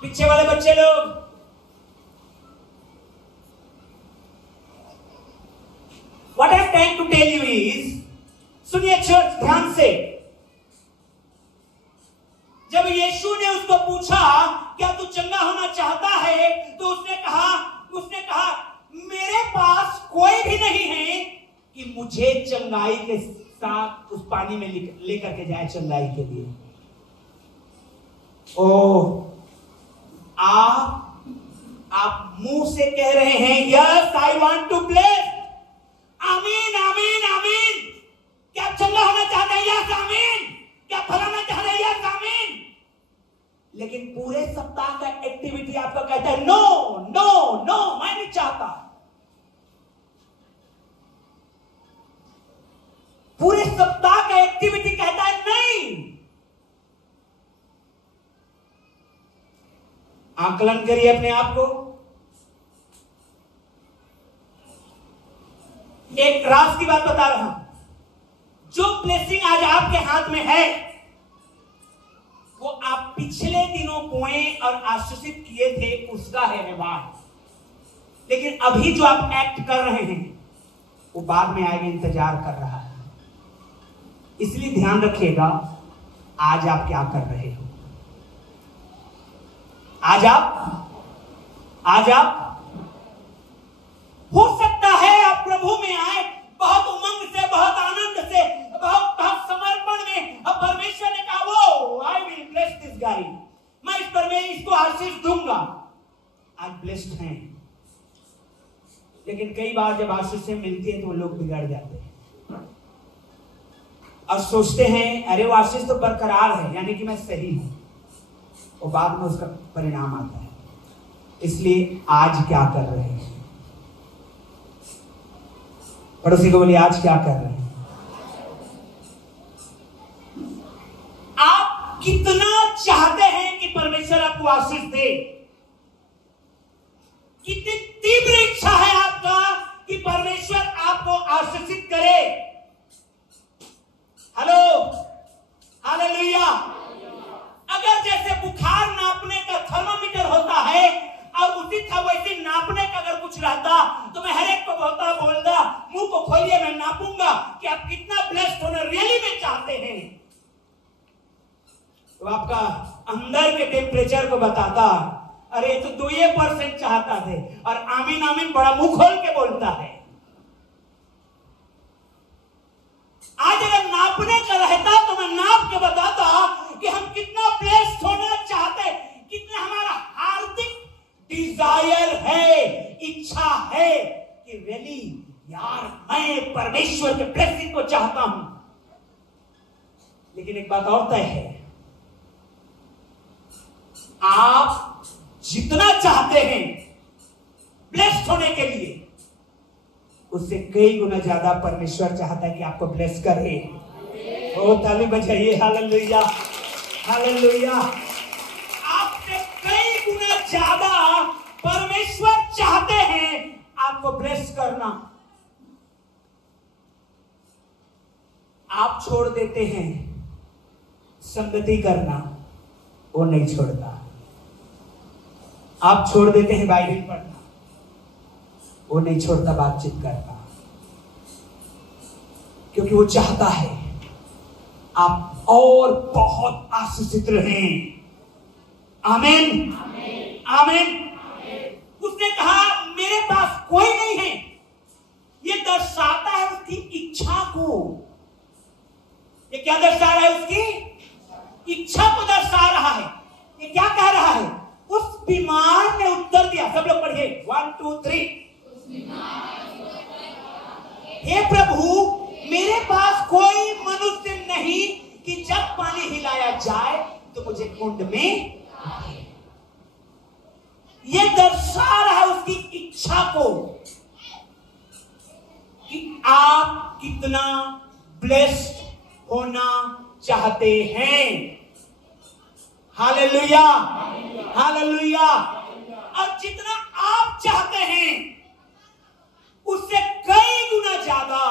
पीछे वाले बच्चे लोग, what I am trying to tell you is, सुनिए चर्च ध्यान से। जब यीशु ने उसको पूछा क्या तू चंगा होना चाहता है, तो उसने कहा मेरे पास कोई भी नहीं है कि मुझे चंगाई के साथ उस पानी में लेकर के जाए चंगाई के लिए। ओ आप मुंह से कह रहे हैं yes I want to bless, आमीन आमीन आमीन। क्या चंगा होना चाहते हैं? यस आमीन। क्या फलाना चाह रहे हैं? यस आमीन। लेकिन पूरे सप्ताह का एक्टिविटी आपका कहता है नो नो नो, मैं नहीं चाहता। पूरे सप्ताह का एक्टिविटी कहता है नहीं। आकलन करिए अपने आप को। एक राज की बात बता रहा हूं, जो ब्लेसिंग आज आपके हाथ में है वो आप पिछले दिनों बोए और आशीषित किए थे, उसका है रिवार्ड। लेकिन अभी जो आप एक्ट कर रहे हैं वो बाद में आगे इंतजार कर रहा है। इसलिए ध्यान रखिएगा आज आप क्या कर रहे हो। आज आप हो सकता है आप प्रभु में आए बहुत उमंग से, बहुत आनंद से, बहुत समर्पण में। अब परमेश्वर ने कहा वो I will bless this guy, मैं इस पर मैं इसको आशीष दूंगा। आज ब्लेस्ड हैं, लेकिन कई बार जब आशीष मिलती है तो लोग बिगड़ जाते हैं और सोचते हैं अरे वो आशीष तो बरकरार है, यानी कि मैं सही हूं, और बाद में उसका परिणाम आता है। इसलिए आज क्या कर रहे हैं? पड़ोसी को बोलिए आज क्या कर रहे हैं? आप कितना चाहते हैं कि परमेश्वर आपको आशीष दे? कितनी तीव्र इच्छा है आपका कि परमेश्वर आपको आशीषित करे? Hello, hallelujah. अगर जैसे बुखार नापने का थर्मामीटर होता है और उसी था वैसे नापने का अगर कुछ रहता तो मैं हर एक को बोलता मुंह को खोलिए, मैं नापूंगा कि आप कितना ब्लेस्ड होना रियली में चाहते हैं। तो आपका अंदर के टेम्परेचर को बताता, अरे तो 2% चाहता थे, और आमीन आमीन बड़ा मुंह खोल के बोलता है। आज अगर नापने का रहता तो मैं नाप के बताता कि हम कितना ब्लेस्ड होना चाहते, कितना हमारा हार्दिक डिजायर है, इच्छा है कि रियली यार मैं परमेश्वर के ब्लेसिंग को चाहता हूं। लेकिन एक बात और तय है, आप जितना चाहते हैं ब्लेस्ड होने के लिए, उससे कई गुना ज्यादा परमेश्वर चाहता है कि आपको ब्लेस करे। ओ ताली बजाइए, हालेलुया हालेलुया। आपसे कई गुना ज्यादा परमेश्वर चाहते हैं आपको ब्लेस करना। आप छोड़ देते हैं संगति करना, वो नहीं छोड़ता। आप छोड़ देते हैं बाइबल पढ़ना, वो नहीं छोड़ता बातचीत करना, क्योंकि वो चाहता है आप और बहुत आशीषित रहें। आमीन आमीन। उसने कहा मेरे पास कोई नहीं है, ये दर्शाता है उसकी इच्छा को। ये क्या दर्शा रहा है? उसकी इच्छा को दर्शा रहा है। ये क्या कह रहा है? उस बीमार ने उत्तर दिया। सब लोग पढ़िए, 1 2 3। हे प्रभु, मेरे पास कोई मनुष्य नहीं कि जब पानी हिलाया जाए तो मुझे कुंड में। यह दर्शा रहा है उसकी इच्छा को कि आप कितना ब्लेस्ड होना चाहते हैं। Hallelujah hallelujah. और जितना आप चाहते हैं उससे कई गुना ज्यादा,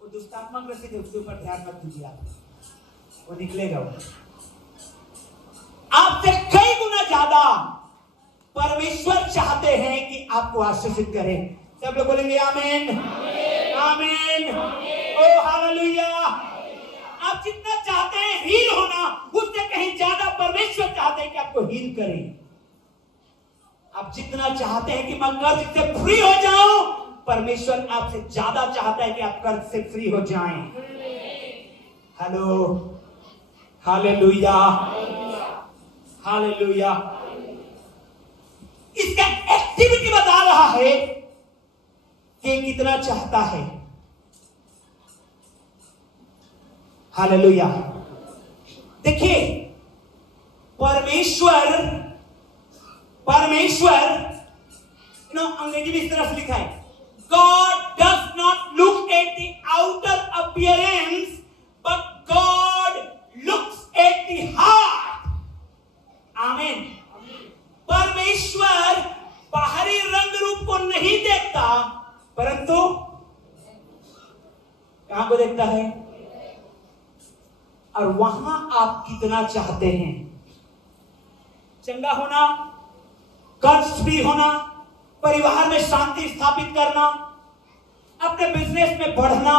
वो दुष्टात्मा ग्रसित है, उसके ऊपर ध्यान मत दीजिए, आप वो निकलेगा। वो आपसे कई गुना ज्यादा परमेश्वर चाहते हैं कि आपको आशीषित करें। सब लोग बोलेंगे आमीन आमीन। ओ हालेलुया। आप जितना चाहते हैं हील होना, उससे कहीं ज्यादा परमेश्वर चाहते हैं कि आपको हील करें। आप जितना चाहते हैं कि मैं कर्ज से फ्री हो जाऊं, परमेश्वर आपसे ज्यादा चाहता है कि आप कर्ज से फ्री हो जाएं। Hello hallelujah hallelujah. इसका एक्टिविटी बता रहा है कि कितना चाहता है। हालेलुया। देखिए, परमेश्वर अंग्रेजी में इस तरह से लिखा है, God does not look at the outer appearance, but God looks at the heart. आमीन। परमेश्वर बाहरी रंग रूप को नहीं देखता, परंतु कहां को देखता है? और वहां आप कितना चाहते हैं चंगा होना, कर्ज फ्री होना, परिवार में शांति स्थापित करना, अपने बिजनेस में बढ़ना,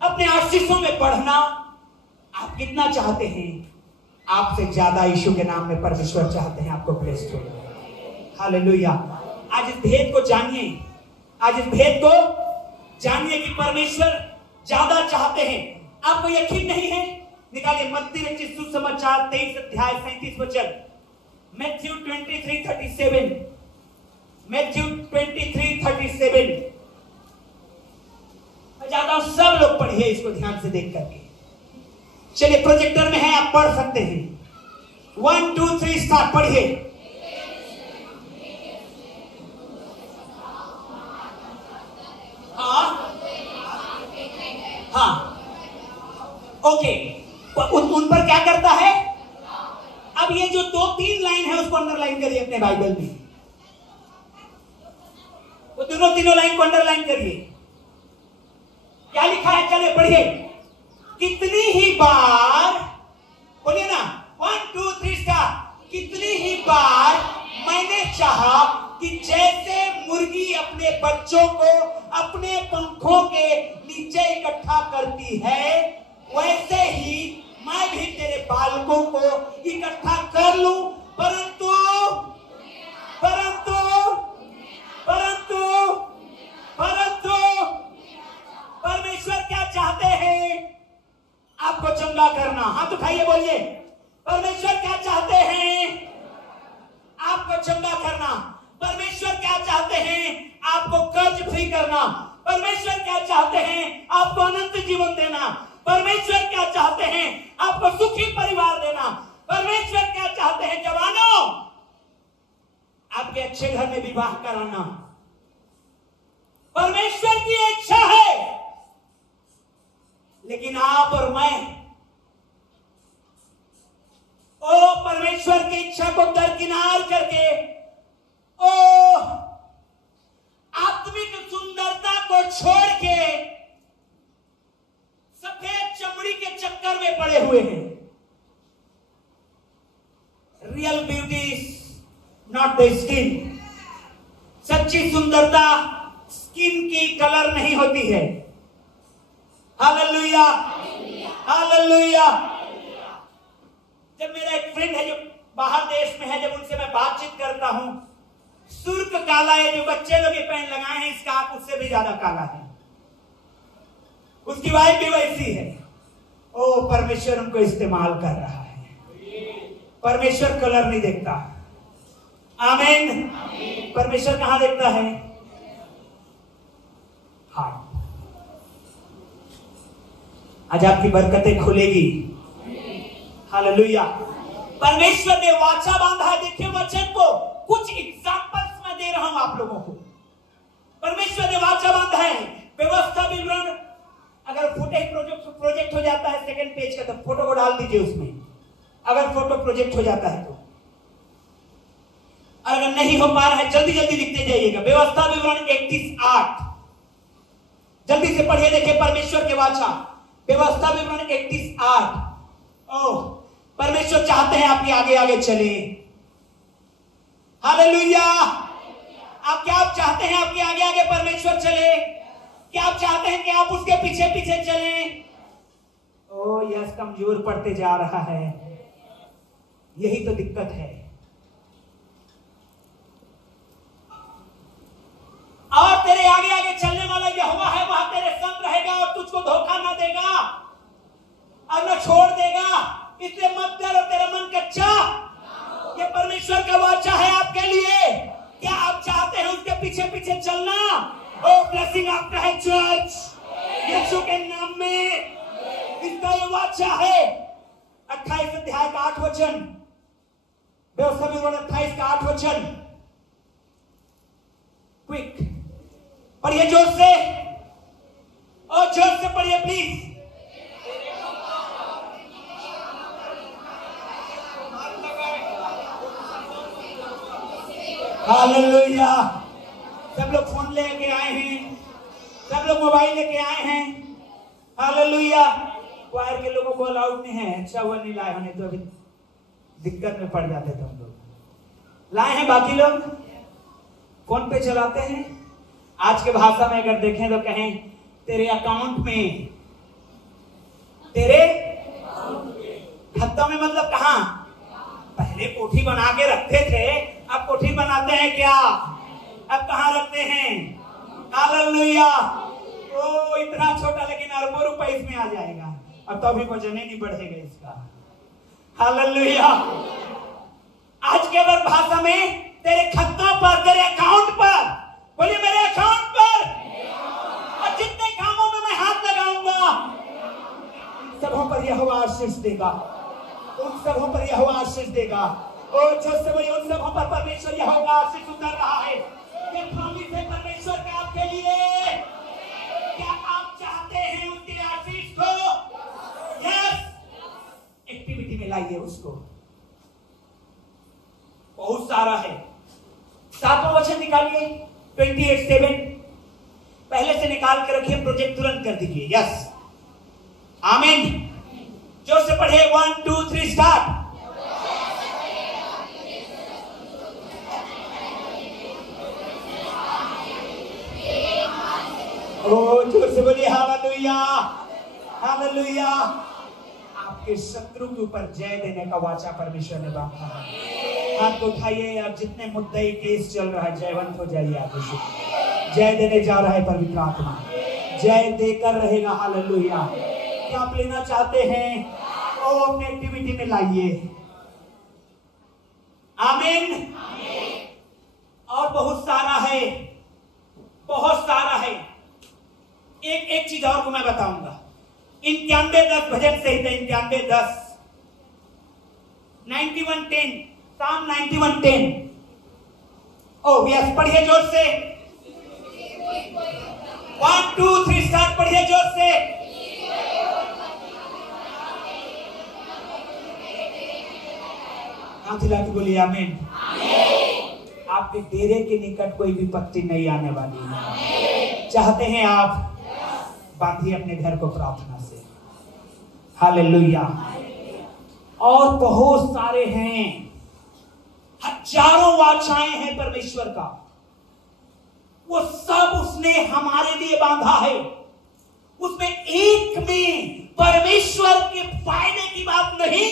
अपने आशीषों में बढ़ना। आप कितना चाहते हैं? आपसे ज्यादा यीशु के नाम में परमेश्वर चाहते हैं आपको ब्लेस्ड हो। हालेलुया। आज इस भेद को जानिए, आज इस भेद को जानिए कि परमेश्वर ज्यादा चाहते हैं। आपको यकीन नहीं है? निकालिए मत्ती रचित सुसमाचार 23 अध्याय 37 वचन, मैथ्यू 23:37। मैथ्यू 23:37। मैं चाहता हूं सब लोग पढ़िए इसको ध्यान से देख करके। चलिए, प्रोजेक्टर में है, आप पढ़ सकते हैं। 1 2 3 स्टार्ट, पढ़िए। हाँ ओके। उन पर क्या करता है? अब ये जो 2-3 लाइन है उसको अंडरलाइन करिए अपने बाइबल में। वो तीनों लाइन को अंडरलाइन करिए। क्या लिखा है? चले पढ़िए। कितनी ही बार, बोलिए ना, 1 2 3 स्टार्ट। कितनी ही बार मैंने चाहा कि जैसे मुर्गी अपने बच्चों को अपने पंखों के नीचे इकट्ठा करती है, वैसे ही मैं भी तेरे बालकों को इकट्ठा कर लूं, परंतु परंतु परंतु परंतु परमेश्वर क्या चाहते हैं? आपको चंगा करना। हाथ उठाइए, बोलिए, परमेश्वर क्या चाहते हैं? आपको चंगा करना। परमेश्वर क्या चाहते हैं? आपको कर्ज फ्री करना। परमेश्वर क्या चाहते हैं? आपको अनंत जीवन देना। परमेश्वर क्या चाहते हैं? आपको सुखी परिवार देना। परमेश्वर क्या चाहते हैं? जवानों, आपके अच्छे घर में विवाह कराना। परमेश्वर की इच्छा है, लेकिन आप और मैं ओ परमेश्वर की इच्छा को दरकिनार करके ओ आत्मिक सुंदरता को छोड़ के सफेद चमड़ी के चक्कर में पड़े हुए हैं। Real beauty is not the skin. सच्ची सुंदरता स्किन की कलर नहीं होती है। Hallelujah, hallelujah. जब मेरा एक फ्रेंड है जो बाहर देश में है, जब उनसे मैं बातचीत करता हूं, सुर्ख काला है, जो बच्चे लोग ये पेन लगाए हैं इसका आप उससे भी ज्यादा काला है, उसकी वाइफ भी वैसी है। ओ परमेश्वर उनको इस्तेमाल कर रहा है। परमेश्वर कलर नहीं देखता। आमीन। परमेश्वर कहां देखता है? हार्ट। आज आपकी बरकतें खुलेगी। हालेलुया। परमेश्वर ने वाचा बांधा है। देखिए वचन को, कुछ एग्जांपल्स मैं दे रहा हूं आप लोगों को। परमेश्वर ने वाचा बांधा है। व्यवस्था विवरण, अगर फोटो प्रोजेक्ट हो जाता है सेकंड पेज का, तो फोटो को डाल दीजिए उसमें, अगर फोटो प्रोजेक्ट हो जाता है तो। अगर नहीं हो पा रहा है जल्दी जल्दी लिखते जाइएगा। व्यवस्था विवरण 31:8 जल्दी से पढ़िए। देखिए परमेश्वर के वाचा, व्यवस्था विवरण 31:8। ओह, परमेश्वर चाहते हैं आपके आगे आगे चले। हालेलुया। आप क्या आप चाहते हैं आपके आगे आगे परमेश्वर चले? क्या आप चाहते हैं कि आप उसके पीछे पीछे चलें? ओ यस, कमजोर पड़ते जा रहा है। यही तो दिक्कत है। और तेरे आगे आगे चलने वाला यहोवा है, वह तेरे संग रहेगा और तुझको धोखा ना देगा और न छोड़ देगा। इसलिए मत डर और तेरा मन कच्चा। ये परमेश्वर का वाचा है आपके लिए। क्या आप चाहते हैं उसके पीछे पीछे चलना? ओ ब्लेसिंग आपका है चर्च, यीशु के नाम में इसका ये वाचा है। 28 अध्याय का 8 वचन, व्यवस्था विवरण 28 का 8 वचन। क्विक पढ़िए जोर से, और जोर से पढ़िए प्लीज। हालेलुया। सब लोग फोन लेके आए हैं, सब लोग मोबाइल लेके आए हैं। हालेलुया। क्वायर के लोगों को अलाउड नहीं है। अच्छा हुआ नहीं लाए, होने तो अभी दिक्कत में पड़ जाते थे हम लोग। लाए हैं बाकी लोग, फोन पे चलाते हैं। आज के भाषा में अगर देखें तो कहें तेरे अकाउंट में, तेरे खाते में, मतलब कहां? पहले कोठी बना के रखते थे, अब कोठी बनाते हैं क्या? अब कहां रखते हैं? हालेलुया। ओ इतना छोटा, लेकिन अरबों रुपए इसमें आ जाएगा और तो भी वजन ही नहीं बढ़ेगा इसका। हालेलुया। आज के अगर भाषा में तेरे खातों पर, तेरे अकाउंट पर, बोलिए मेरे अकाउंट पर, और जितने कामों में मैं हाथ लगाऊंगा सबों पर यहोवा आशीष देगा। उन सबों पर यहोवा आशीष देगा। और जो से बोलिए उन सबों पर परमेश्वर यहोवा आशीष उतर रहा है। ये प्रॉमिस है परमेश्वर का आपके लिए। क्या आप चाहते हैं उसके आशीष को? यस। एक्टिविटी में लाइए उसको। बहुत सारा है। 7वां वचन निकालिए 28:7। पहले से निकाल के रखिए, प्रोजेक्ट तुरंत कर दीजिए। यस, आमीन। जोर से पढ़िए। 1 2 3 स्टार्ट। ओ जोर से बोलिए हालेलुया, हालेलुया। आपके शत्रु के ऊपर जय देने का वाचा परमेश्वर ने बांधा है। हाथ को उठाइए। अब जितने मुद्दे केस चल रहा है, जयवंत हो जाइए। आप जय देने जा रहा है पवित्र आत्मा, जय देकर रहेगा। हालेलुया। क्या आप लेना चाहते हैं? ओ अपने एक्टिविटी में लाइए। आमीन। और बहुत सारा है, बहुत सारा है। एक चीज और को मैं बताऊंगा। 91:10 भजन सहित 91:10, 91:10, Psalm 91:10। ओ यस, पढ़िए जोर से। 1 2 3 स्टार्ट, पढ़िए जोर से। हाथ हिला के बोलिए आमीन। आपके डेरे के निकट कोई विपत्ति नहीं आने वाली है। चाहते हैं आप, बांधिए अपने घर को प्रार्थना से। हालेलुया। और बहुत सारे हैं, हजारों वाचाएं हैं परमेश्वर का, वो सब उसने हमारे लिए बांधा है। उसमें एक में परमेश्वर के फायदे की बात नहीं,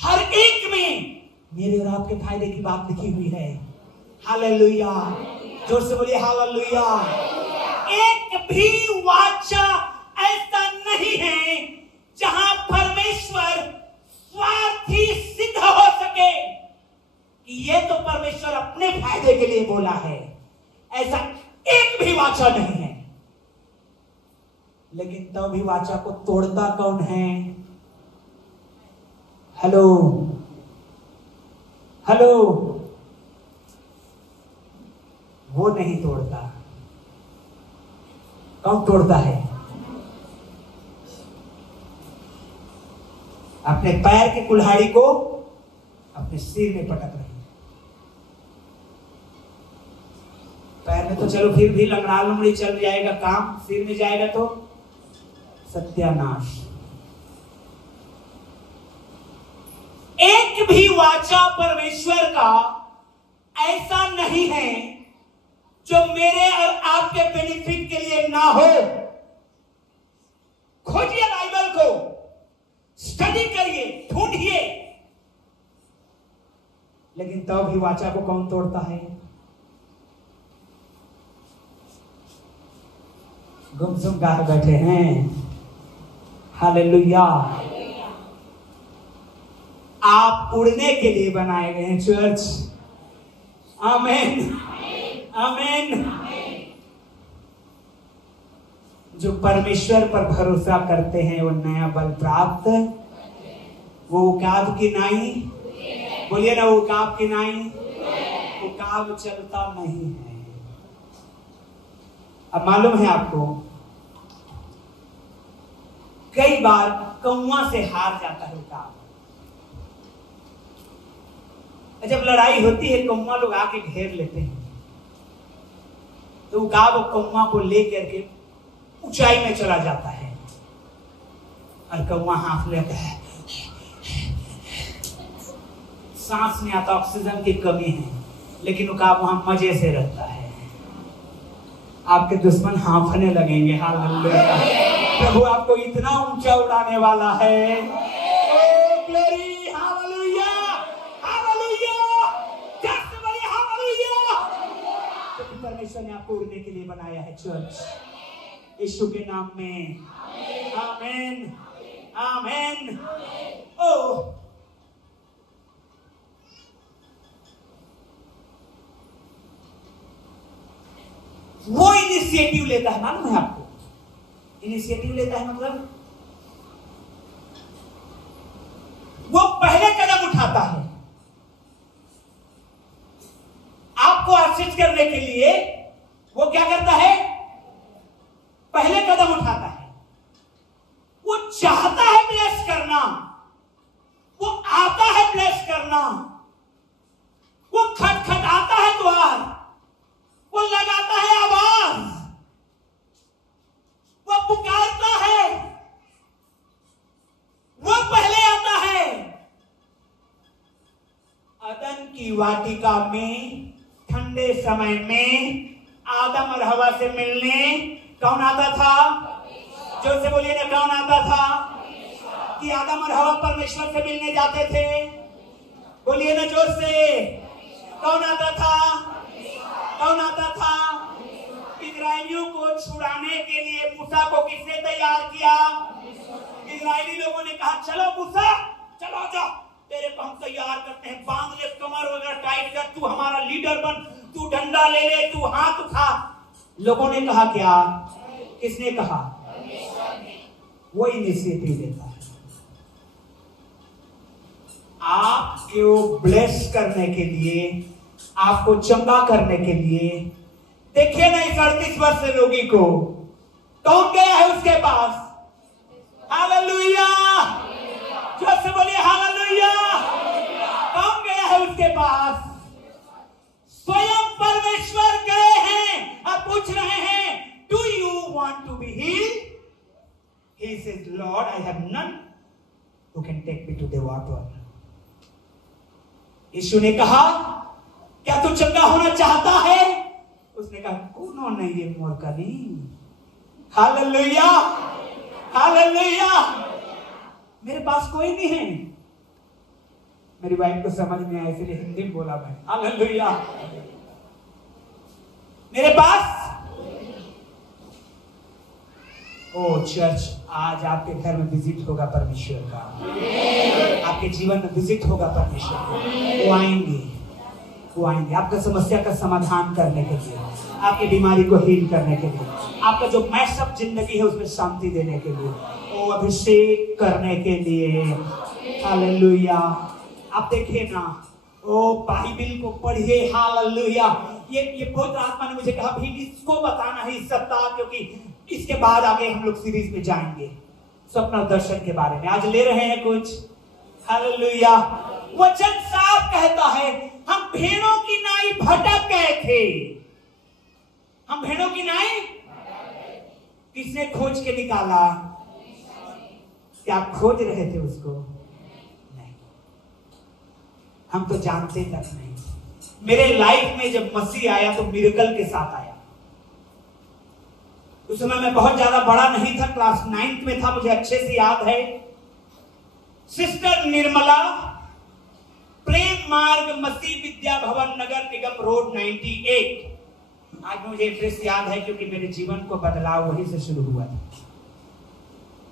हर एक में मेरे और आपके फायदे की बात लिखी हुई है। हालेलुया। जोर से बोलिए हालेलुया। एक भी वाचा ऐसा नहीं है जहां परमेश्वर स्वार्थी सिद्ध हो सके कि ये तो परमेश्वर अपने फायदे के लिए बोला है, ऐसा एक भी वाचा नहीं है। लेकिन तब भी वाचा को तोड़ता कौन है? हेलो हेलो, वो नहीं तोड़ता। कौन तोड़ता है? अपने पैर के कुल्हाड़ी को अपने सिर में पटक रही। पैर में तो चलो फिर भी लंगड़ा लुंगड़ी चल जाएगा काम, सिर में जाएगा तो सत्यानाश। एक भी वाचा परमेश्वर का ऐसा नहीं है जो मेरे और आपके बेनिफिट के लिए ना हो। खोजिए बाइबल को, स्टडी करिए, ढूंढिए। लेकिन तब भी वाचा को कौन तोड़ता है? गुमसुम कहाँ बैठे हैं? हालेलुया। आप उड़ने के लिए बनाए गए हैं चर्च। आमीन आमीन। जो परमेश्वर पर भरोसा करते हैं वो नया बल प्राप्त, वो उकाब की नाई, बोलिए ना, उकाब की नाई, उकाब चलता नहीं है। अब मालूम है आपको, कई बार कौवा से हार जाता है उकाब। जब लड़ाई होती है, कौवा लोग आके घेर लेते हैं, तो उकाब कौवा को लेकर के ऊंचाई में चला जाता है और कौवा हाथ लेता है, सांस नहीं आता, ऑक्सीजन की कमी है, लेकिन उकाब वहां मजे से रहता है। आपके दुश्मन हांफने लगेंगे। हालेलुया। प्रभु आपको इतना ऊंचा उड़ाने वाला है। ओ ग्लोरी, हालेलुया हालेलुया, जैसे बड़ी हालेलुया। क्योंकि परमेश्वर ने आपको उड़ने के लिए बनाया है चर्च, यीशु के नाम में। आमीन आमीन। ओ वो इनिशिएटिव लेता है, मालूम है आपको? इनिशिएटिव लेता है मतलब वो पहले कदम उठाता है। आपको आशीष करने के लिए वो क्या करता है? पहले कदम उठाता है। वो चाहता है ब्लेस करना, वो आता है ब्लेस करना, वो खटखटाता है द्वार, वो लगाता है आवाज, वो पुकारता है, वो पहले आता है। अदन की वाटिका में ठंडे समय में आदम और हवा से मिलने कौन आता था? जोर से बोलिए ना, कौन आता था? कि आदम और हवा परमेश्वर से मिलने जाते थे। बोलिए ना जोर से, कौन आता था? कौन आता था? इस्राएलियों को छुड़ाने के लिए मूसा को किसने तैयार किया? इस्राएली लोगों ने कहा, चलो मूसा, चलो जाओ, तेरे को हम तैयार करते हैं, बांध ले, कमर वगैरह टाइट कर, तू हमारा लीडर बन, तू डंडा ले ले, तू हाथ उठा। लोगों ने कहा क्या? किसने कहा? वो इनिशिएटिव लेता है। आपको ब्लेस करने के लिए, आपको चंगा करने के लिए देखिए ना इस 38 वर्ष रोगी को, कौन गया है उसके पास? हालेलुया, जो से बोलिए हालेलुया। कौन गया है उसके पास? स्वयं परमेश्वर गए हैं। आप पूछ रहे हैं do you want to be healed? He says, Lord, I have none who can take me to the water. यीशु ने कहा, क्या तू चंगा होना चाहता है? उसने कहा, कौन नहीं ये मोरकनी। Hallelujah, hallelujah. मेरे पास कोई नहीं है। मेरी वाइफ को समझ में आया इसलिए हिंदी में बोला मैं। हालेलुया। मेरे पास चर्च, आज आपके घर में विजिट होगा परमेश्वर का, आपके जीवन में विजिट होगा परमेश्वर का। वो आएंगे आपका समस्या का समाधान करने के लिए, आपकी बीमारी को हील करने के लिए, आपका जो मैसअप जिंदगी है उसमें शांति देने के लिए, वो अभिषेक करने के लिए। हालेलुया। आप देखिए ना, बाइबिल को पढ़िए। हालेलुया। ये पवित्र आत्मा ने मुझे कहा भी इसको बताना है इस सप्ताह, क्योंकि इसके बाद आगे हम लोग सीरीज में जाएंगे स्वप्न दर्शन के बारे में। आज ले रहे हैं कुछ। हालेलुया। वचन साफ कहता है, हम भेड़ों की नाई भटक गए थे। हम भेड़ों की नाई किसने खोज के निकाला? क्या आप खोज रहे थे उसको? नहीं, हम तो जानते तक नहीं। मेरे लाइफ में जब मसीह आया तो मिरेकल के साथ आया। उस समय मैं बहुत ज्यादा बड़ा नहीं था, क्लास 9th में था, मुझे अच्छे से याद है। सिस्टर निर्मला, प्रेम मार्ग मसीह विद्या भवन, नगर निगम रोड 98। आज मुझे एड्रेस याद है क्योंकि मेरे जीवन को बदलाव वहीं से शुरू हुआ था।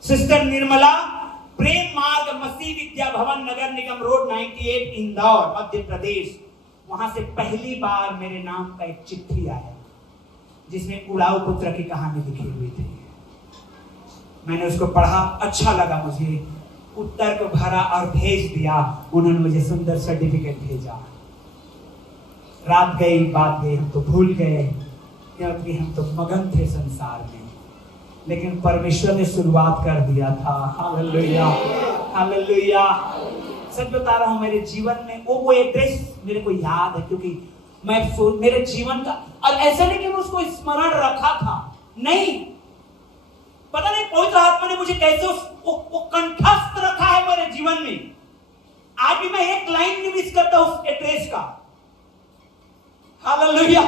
सिस्टर निर्मला, प्रेम मार्ग मसीह विद्या भवन, नगर निगम रोड 98, इंदौर, मध्य प्रदेश। वहां से पहली बार मेरे नाम का एक चिट्ठी आया जिसमें उड़ाऊ पुत्र की कहानी लिखी हुई थी। मैंने उसको पढ़ा, अच्छा लगा मुझे, उत्तर को भरा और भेज दिया। उन्होंने मुझे सुंदर सर्टिफिकेट भेजा। रात गई, बात गई, हम तो भूल गए क्योंकि हम तो मगन थे संसार में, लेकिन परमेश्वर ने शुरुआत कर दिया था। Hallelujah, hallelujah. सच बता रहा हूं, मेरे जीवन में वो एड्रेस मेरे को याद है, क्योंकि मैं मेरे जीवन का, और ऐसा नहीं कि मैं उसको स्मरण रखा था, नहीं, पता नहीं पवित्र आत्मा ने मुझे कैसे वो कंठस्थ रखा है मेरे जीवन में। आज भी मैं एक लाइन नहीं मिस करता उस एड्रेस का। हालेलुया,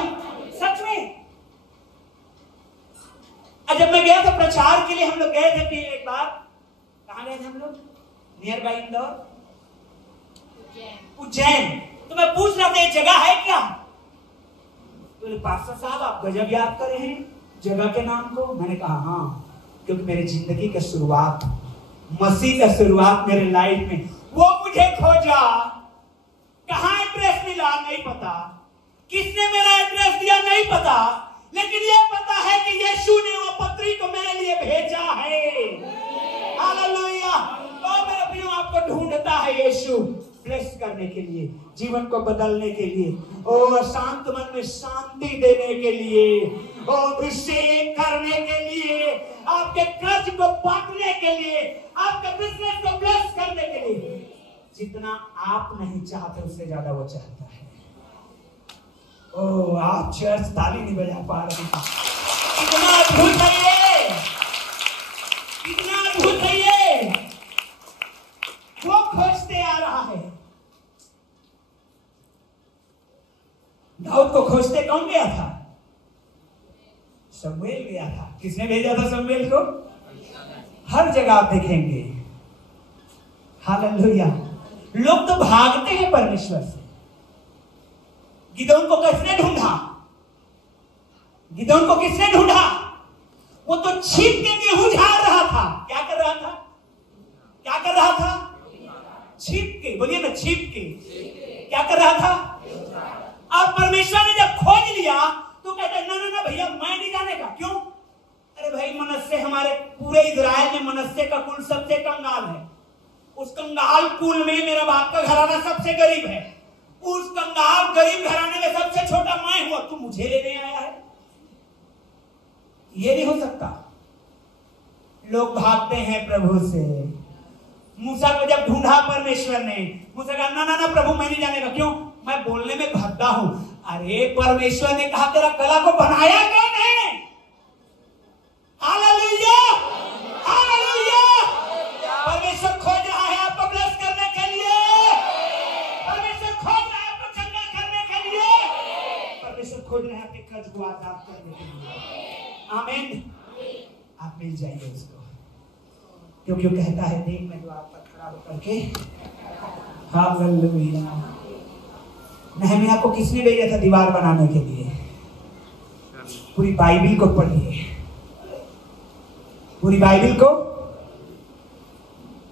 सच में। जब मैं गया था प्रचार के लिए, हम लोग गए थे फिर एक बार, कहां गए थे हम लोग? Near by Indore, Ujjain. तो मैं पूछ रहा था ये जगह है क्या? तो पास्टर साहब आप गजब याद कर रहे हैं जगह के नाम को। मैंने कहा हाँ, क्योंकि मेरी जिंदगी का शुरुआत, मसीह का शुरुआत मेरे लाइफ में, वो मुझे खोजा। कहां एड्रेस मिला नहीं पता, किसने मेरा एड्रेस दिया नहीं पता, लेकिन ये पता है कि यीशु ने वो पत्री को मेरे लिए भेजा है। हालेलुया। तो मेरे प्रियो, आपको ढूंढता है यीशु, ब्लेस करने के लिए, जीवन को बदलने के लिए, और शांत मन में शांति देने के लिए, और अभिषेक करने के लिए, आपके कर्ज को बांटने के लिए, आपके बिजनेस को ब्लेस करने के लिए। जितना आप नहीं चाहते उससे ज्यादा वो चाहता है। ओह, आप चर्च ताली नहीं बजा पा रहे हैं। कितना अद्भुत है ये, कितना अद्भुत है ये। वो खोजते आ रहा है। दाऊद को खोजते कौन गया था? शमूएल गया था। किसने भेजा था शमूएल को? हर जगह आप देखेंगे। हालेलुया। लोग तो भागते हैं परमेश्वर से। गिदोन को किसने ढूंढा? गिदोन को किसने ढूंढा? वो तो छिप के गेहूं झाड़ रहा था। क्या कर रहा था? क्या कर रहा था? छिप के, बोलिए ना, छिप के। क्या कर रहा था? और परमेश्वर ने जब खोज लिया तो कहता है ना भैया, मैं नहीं जाने का। क्यों? अरे भाई, मनस्से, हमारे पूरे इजराइल में मनस्से का कुल सबसे कंगाल है। उस कंगाल कुल में मेरा बाप का घराना सबसे गरीब है। उस कंगाल गरीब घराने में सबसे छोटा मैं हुआ, तू मुझे लेने आया है? ये नहीं हो सकता। लोग भागते हैं प्रभु से। मूसा को जब ढूंढा परमेश्वर ने, मूसा कहा ना ना ना प्रभु मैं नहीं जानेगा। क्यों? मैं बोलने में भद्दा हूं। अरे परमेश्वर ने कहा तेरा गला को बनाया कौन है? Hallelujah, hallelujah. परमेश्वर खोज रहा है आपको ब्लेस करने के लिए। परमेश्वर खोज रहा है आपको चंगा करने के लिए। परमेश्वर खोज रहा है आपके कर्ज को आजाद करने के लिए। आमीन। आप मिल जाइए उसको, क्योंकि वो कहता है देख मैं द्वार पर खड़ा होकर के। हालेलुया। नहमिया को किसने भेजा था दीवार बनाने के लिए? पूरी बाइबिल को पढ़िए, पूरी बाइबिल को।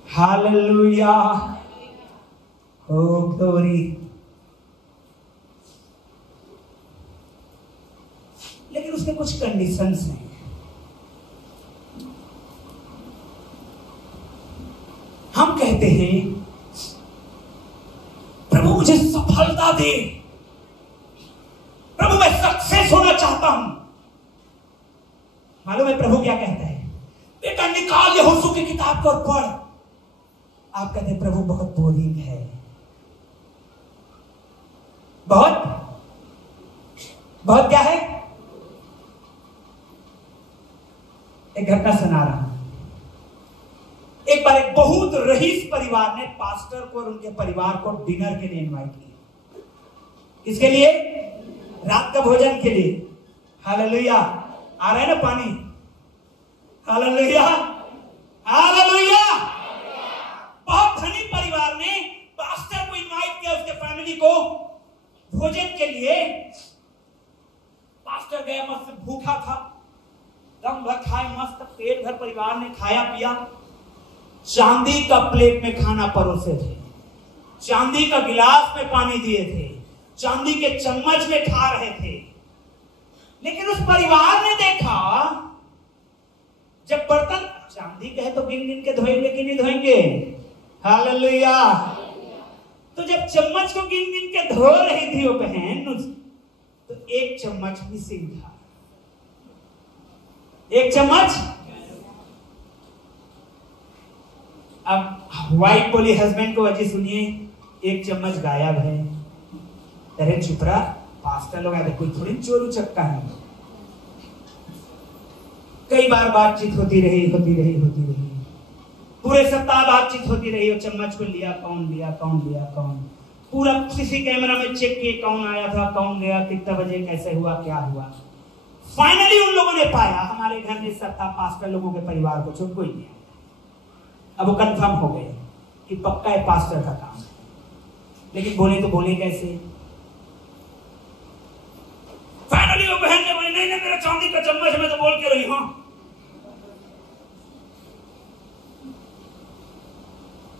हालेलुया, हो ग्लोरी। लेकिन उसके कुछ कंडीशंस हैं। हम कहते हैं प्रभु मुझे सफलता दे, प्रभु मैं सक्सेस होना चाहता हूं। मालूम है प्रभु क्या कहता है? बेटा निकाल यहोशू की किताब को और पढ़। आप कहते हैं प्रभु बहुत बोरिंग है, बहुत बहुत क्या है? एक घटना सुना रहा हूं। एक बार एक बहुत रईस परिवार ने पास्टर को और उनके परिवार को डिनर के लिए इनवाइट किया। किसके लिए? रात का भोजन के लिए। हालेलुया। आ रहा है ना पानी? Hallelujah, hallelujah. बहुत धनी परिवार ने पास्टर को इनवाइट किया, उसके फैमिली को भोजन के लिए। पास्टर गया, मस्त भूखा था, दम भर खाए, मस्त पेट भर परिवार ने खाया पिया। चांदी का प्लेट में खाना परोसे थे, चांदी का गिलास में पानी दिए थे, चांदी के चम्मच में खा रहे थे। लेकिन उस परिवार ने देखा जब बर्तन चांदी का है तो गिन गिन के धोएंगे कि नहीं धोएंगे? हालेलुया। तो जब चम्मच को गिन गिन के धो रही थी वो बहन, तो एक चम्मच मिसिंग था। एक चम्मच। अब वाइफ बोली हस्बैंड को, अजी सुनिए एक चम्मच गायब है। अरे चुप रहा, पास्टर लोग आते, कोई थोड़ी चोरू चक्का है। कई बार बातचीत होती रही। पूरे सप्ताह बातचीत होती रही। वो चम्मच को लिया कौन। पूरा सीसी कैमरा में चेक किए कौन आया था, कौन गया, कितना बजे, कैसे हुआ, क्या हुआ। फाइनली उन लोगों ने पाया हमारे घर में सब था, पास्टर लोगों के परिवार को छोड़ कोई नहीं। अब वो कंफर्म हो गए कि पक्का है पास्टर का काम है। लेकिन बोले तो बोले कैसे? फाइनली वो बहन ने बोली नहीं मेरा चांदी का चम्मच, मैं तो बोल के रही हूं।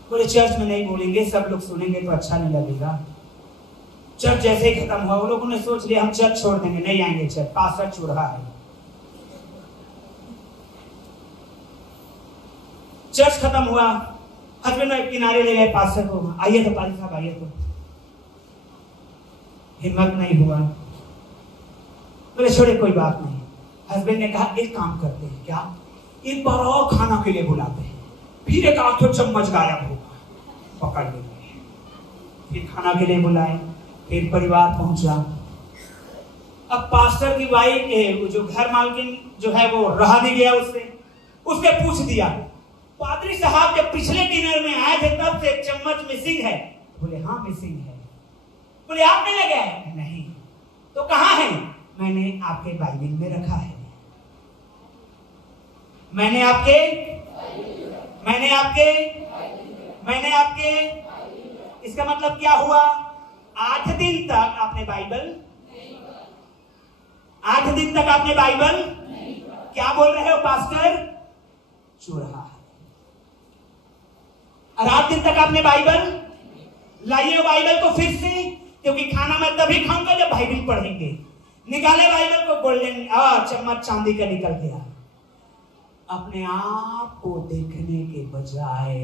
बोले चर्च में नहीं बोलेंगे, सब लोग सुनेंगे तो अच्छा नहीं लगेगा। चर्च जैसे ही खत्म हुआ, वो लोगों ने सोच लिया हम चर्च छोड़ देंगे, नहीं आएंगे चर्च, पास्टर चुरा है। चर्च खत्म हुआ, हस्बैंड वाइफ किनारे ले गए पास्टर को, आइए तो पास्टर साहब आइए तो। हिम्मत नहीं हुआ। बोले छोड़े कोई बात नहीं। हस्बैंड ने कहा एक काम करते हैं, क्या? एक बार और खाना के लिए बुलाते हैं, फिर एक आध चम्मच गायब होगा, पकड़ लेंगे। फिर खाना के लिए बुलाए, फिर परिवार पहुंचा। अब पास्टर की वाइफ, जो घर मालकिन जो है वो रहा नहीं गया, उससे पूछ दिया पादरी साहब जब पिछले डिनर में आए थे तब से एक चम्मच मिसिंग है। बोले हाँ मिसिंग है। बोले आपने लगाया? नहीं। तो कहां है? मैंने आपके बाइबिल में रखा है। मैंने आपके इसका मतलब क्या हुआ? 8 दिन तक आपने बाइबल क्या बोल रहे हो पास्टर? चुरा है। और 8 दिन तक आपने बाइबल लाइए, बाइबल को फिर से, क्योंकि खाना मैं तभी खाऊंगा जब बाइबल पढ़ेंगे। निकाले बाइबल को, गोल्डन चम्मच चांदी का निकल गया। अपने आप को देखने के बजाय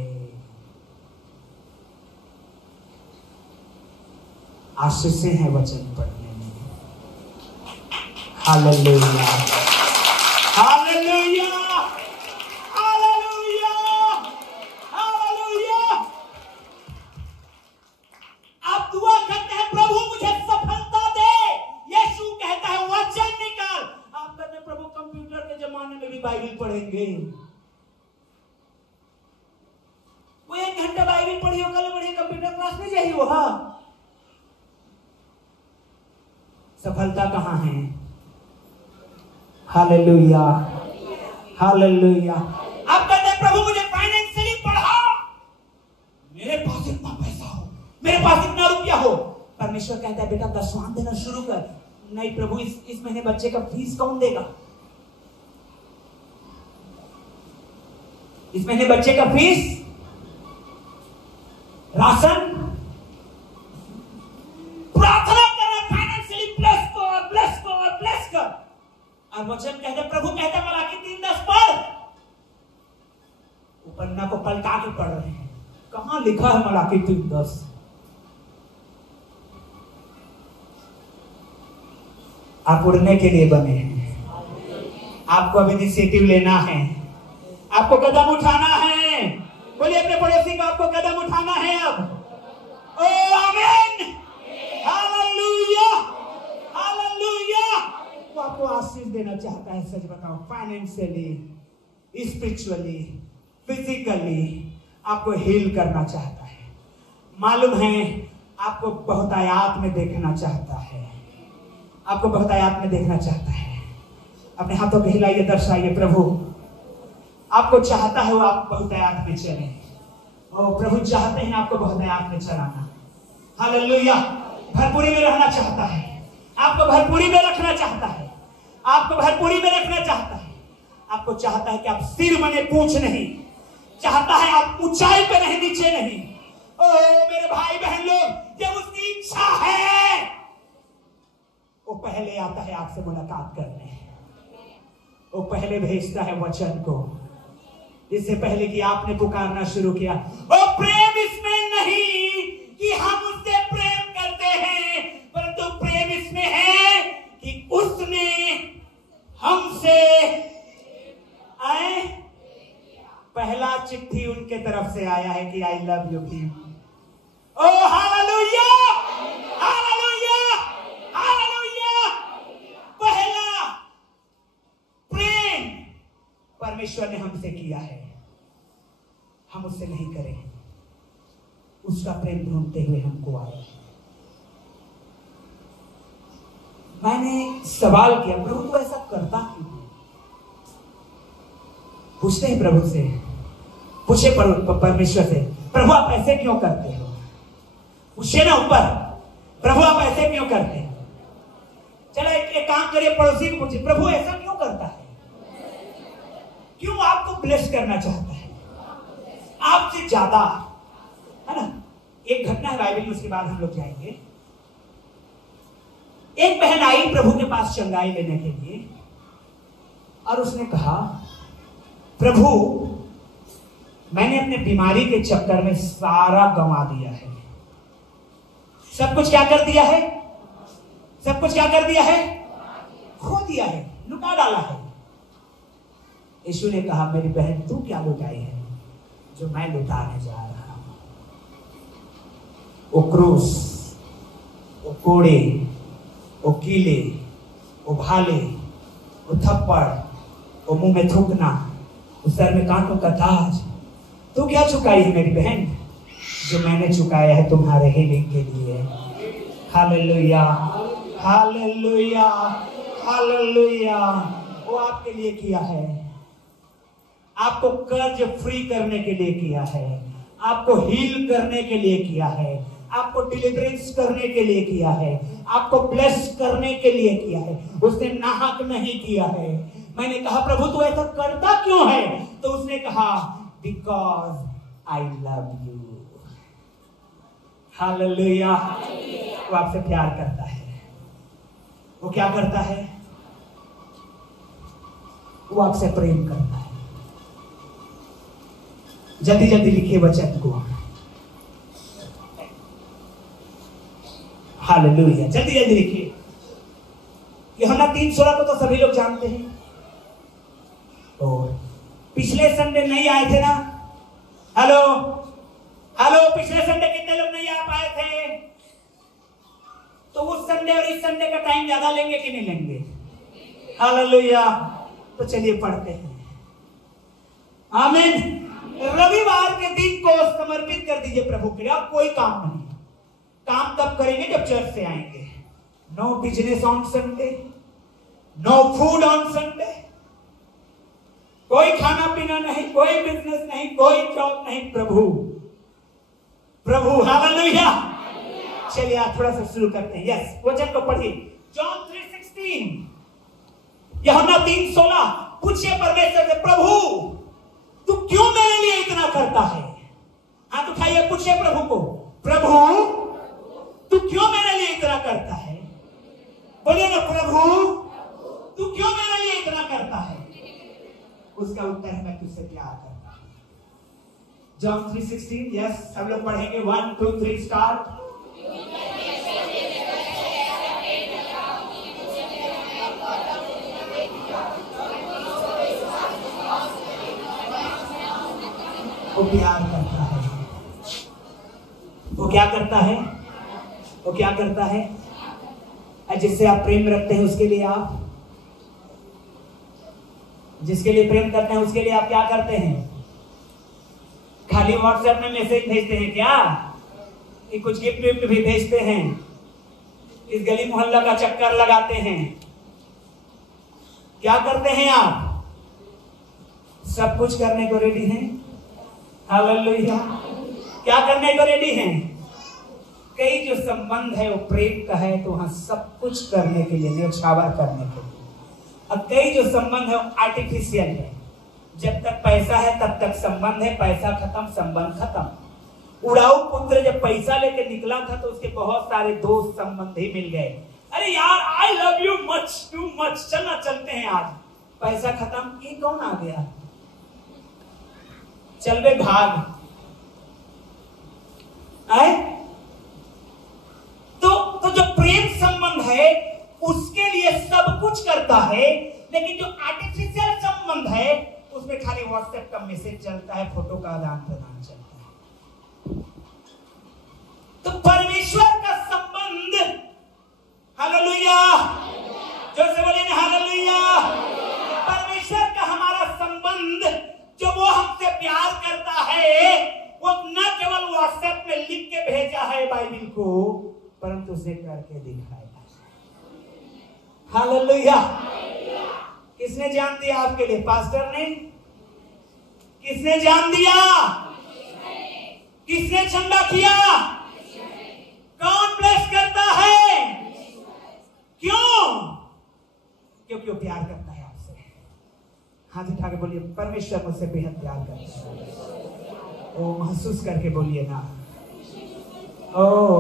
आशीष है वचन पढ़ने में। हालेलुया। होंगे। वो 1 घंटा बाइबल पढ़ी हो, कल पढ़ी, कंप्यूटर क्लास में जाइए। वो सफलता कहाँ है? Hallelujah, hallelujah. आप कहते हैं प्रभु मुझे फाइनेंशियली बढ़ाओ, मेरे पास इतना पैसा हो, मेरे पास इतना रुपया हो। परमेश्वर कहता है बेटा दशवान देना शुरू कर। नहीं प्रभु, इस महीने बच्चे का फीस कौन देगा? इस महीने बच्चे का फीस, राशन, प्रार्थना करना, फाइनेंशियली ब्लेस कर, ब्लेस कर, ब्लेस कर। और वचन कहते, प्रभु कहते मलाकी 3:10 पढ़। पन्ना को पलटा के पढ़ रहे हैं, कहां लिखा है मलाकी 3:10? आप उड़ने के लिए बने हैं। आपको अब इनिशिएटिव लेना है, आपको कदम उठाना है। बोलिए अपने पड़ोसी को, आपको कदम उठाना है अब। ओ आमीन, हालेलुया, हालेलुया। वो आपको आशीष देना चाहता है। सच बताओ, फाइनेंशियली, स्पिरिचुअली, फिजिकली आपको हील करना चाहता है। मालूम है आपको बहुत आयात में देखना चाहता है, आपको बहुत आयात में देखना चाहता है। अपने हाथों को हिलाइए, दर्शाइए प्रभु आपको चाहता है वो आप बहुत आयात में चले। और प्रभु चाहते हैं आपको बहुत आयात में चलाना। हालेलुया। भरपूरी में रहना चाहता है, आपको भरपूरी में रखना चाहता है, आपको भरपूरी में रखना चाहता है। आपको चाहता है कि आप सिर बने पूंछ नहीं, चाहता है आप ऊंचाई पे नहीं, नीचे नहीं। ओ मेरे भाई बहन लोग, जब उसकी इच्छा है वो पहले आता है आपसे मुलाकात करने, वो पहले भेजता है वचन को, इससे पहले कि आपने पुकारना शुरू किया। वो प्रेम इसमें नहीं कि हम उससे प्रेम करते हैं, परंतु प्रेम इसमें है कि उसने हमसे आए। पहला चिट्ठी उनके तरफ से आया है कि आई लव यू भीम। ओ हालेलुया, हालेलुया, हालेलुया। पहला प्रेम परमेश्वर ने हमसे किया है, हम उससे नहीं करें। उसका प्रेम ढूंढते हुए हमको आया। मैंने सवाल किया, प्रभु तू ऐसा करता क्यों? पूछते हैं प्रभु से, पूछे परमेश्वर से, प्रभु आप ऐसे क्यों करते हो? पूछे ना ऊपर, प्रभु आप ऐसे क्यों करते हो? चलो एक काम करिए, पड़ोसी को पूछिए, प्रभु ऐसा क्यों करता है? क्यों आपको ब्लेस करना चाहता है आपसे ज्यादा, है ना? एक घटना है बाइबल में, उसके बाद हम लोग जाएंगे। एक बहन आई प्रभु के पास चंगाई लेने के लिए, और उसने कहा प्रभु मैंने अपने बीमारी के चक्कर में सारा गंवा दिया है। सब कुछ क्या कर दिया है? सब कुछ क्या कर दिया है? खो दिया है, लुटा डाला है। यीशु ने कहा मेरी बहन तू क्या लुटाई है जो मैं लुटाने जा रहा हूं? वो क्रूस, वो कोड़े, वो कीले, वो भाले, वो थप्पड़, वो मुंह में थूकना, उस सर में कांटों का ताज, तू क्या चुकाई है मेरी बहन? जो मैंने चुकाया है तुम्हारे हीलिंग के लिए। Hallelujah, hallelujah, hallelujah. वो आपके लिए किया है, आपको कर्ज फ्री करने के लिए किया है, आपको हील करने के लिए किया है, आपको डिलीवरेंस करने के लिए किया है, आपको ब्लेस करने के लिए किया है। उसने नाहक नहीं किया है। मैंने कहा प्रभु तू ऐसा करता क्यों है? तो उसने कहा because I love you. Hallelujah. वो आपसे प्यार करता है। वो क्या करता है? वो आपसे प्रेम करता है। जल्दी जल्दी लिखिए वचन को। हालेलुया, जल्दी जल्दी लिखिए। यूहन्ना 3:16 को तो सभी लोग जानते हैं। और पिछले संडे नहीं आए थे ना? हेलो हेलो, पिछले संडे कितने लोग नहीं आ पाए थे? तो उस संडे और इस संडे का टाइम ज्यादा लेंगे कि नहीं लेंगे? हालेलुया। तो चलिए पढ़ते हैं। आमीन। रविवार के दिन को समर्पित कर दीजिए प्रभु के लिए। आप कोई काम नहीं, काम तब करेंगे जब चर्च से आएंगे। No business on Sunday, no food on Sunday, कोई खाना पीना नहीं, कोई बिजनेस नहीं, कोई जॉब नहीं। प्रभु प्रभु हालेलुया। चलिए आज थोड़ा सा शुरू करते हैं। यस, वचन को पढ़िए। जॉन 3:16, यूहन्ना 3:16। पूछिए परमेश्वर से, प्रभु तू क्यों मेरे लिए इतना करता है? हाथ उठाइए, पूछिए प्रभु को, प्रभु तू क्यों मेरे लिए इतना करता है? बोलिए ना, प्रभु तू क्यों मेरे लिए इतना करता है? उसका उत्तर है, मैं तुझसे प्यार करता हूं। जॉन 3:16। यस, सब लोग पढ़ेंगे। 1 2 3 स्टार्ट। वो प्यार करता है। वो क्या करता है? वो क्या करता है? जिससे आप प्रेम रखते हैं उसके लिए आप, जिसके लिए प्रेम करते हैं उसके लिए आप क्या करते हैं? खाली व्हाट्सएप में मैसेज भेजते हैं क्या? कि कुछ गिफ्ट विफ्ट भी भेजते हैं? इस गली मोहल्ला का चक्कर लगाते हैं? क्या करते हैं आप? सब कुछ करने को रेडी हैं। हालेलुया। क्या करने को रेडी हैं? कई जो संबंध है वो प्रेम का है, तो वहां सब कुछ करने के लिए, न्यौछावर करने के लिए। अब कई जो संबंध है वो आर्टिफिशियल है। जब तक पैसा है तब तक संबंध है, पैसा खत्म संबंध खत्म। उड़ाऊ पुत्र जब पैसा लेके निकला था तो उसके बहुत सारे दोस्त संबंधी मिल गए। अरे यार, आई love you much, too much, चलना चलते हैं आज। पैसा खत्म, ये कौन आ गया? चल बे भाग। आए? तो जो प्रेम संबंध है उसके लिए सब कुछ करता है, लेकिन जो आर्टिफिशियल संबंध है उसमें खाली व्हाट्सएप का मैसेज चलता है, फोटो का आदान प्रदान चलता है। तो परमेश्वर का संबंध, हालेलुया, जो से बोलिए ना हालेलुया। परमेश्वर का हमारा संबंध, जो वो हमसे प्यार करता है, वो न केवल व्हाट्सएप में लिख के भेजा है बाइबल को, परंतु उसे करके दिखाएगा। हालेलुया। किसने जान दिया आपके लिए? पास्टर ने? किसने जान दिया? किसने झंडा किया? कौन ब्लेस करता है? क्यों? क्योंकि वो प्यार करता है आपसे। हाथ उठा के बोलिए, परमेश्वर मुझसे बेहद प्यार करता है। ओ महसूस करके बोलिए ना, ओ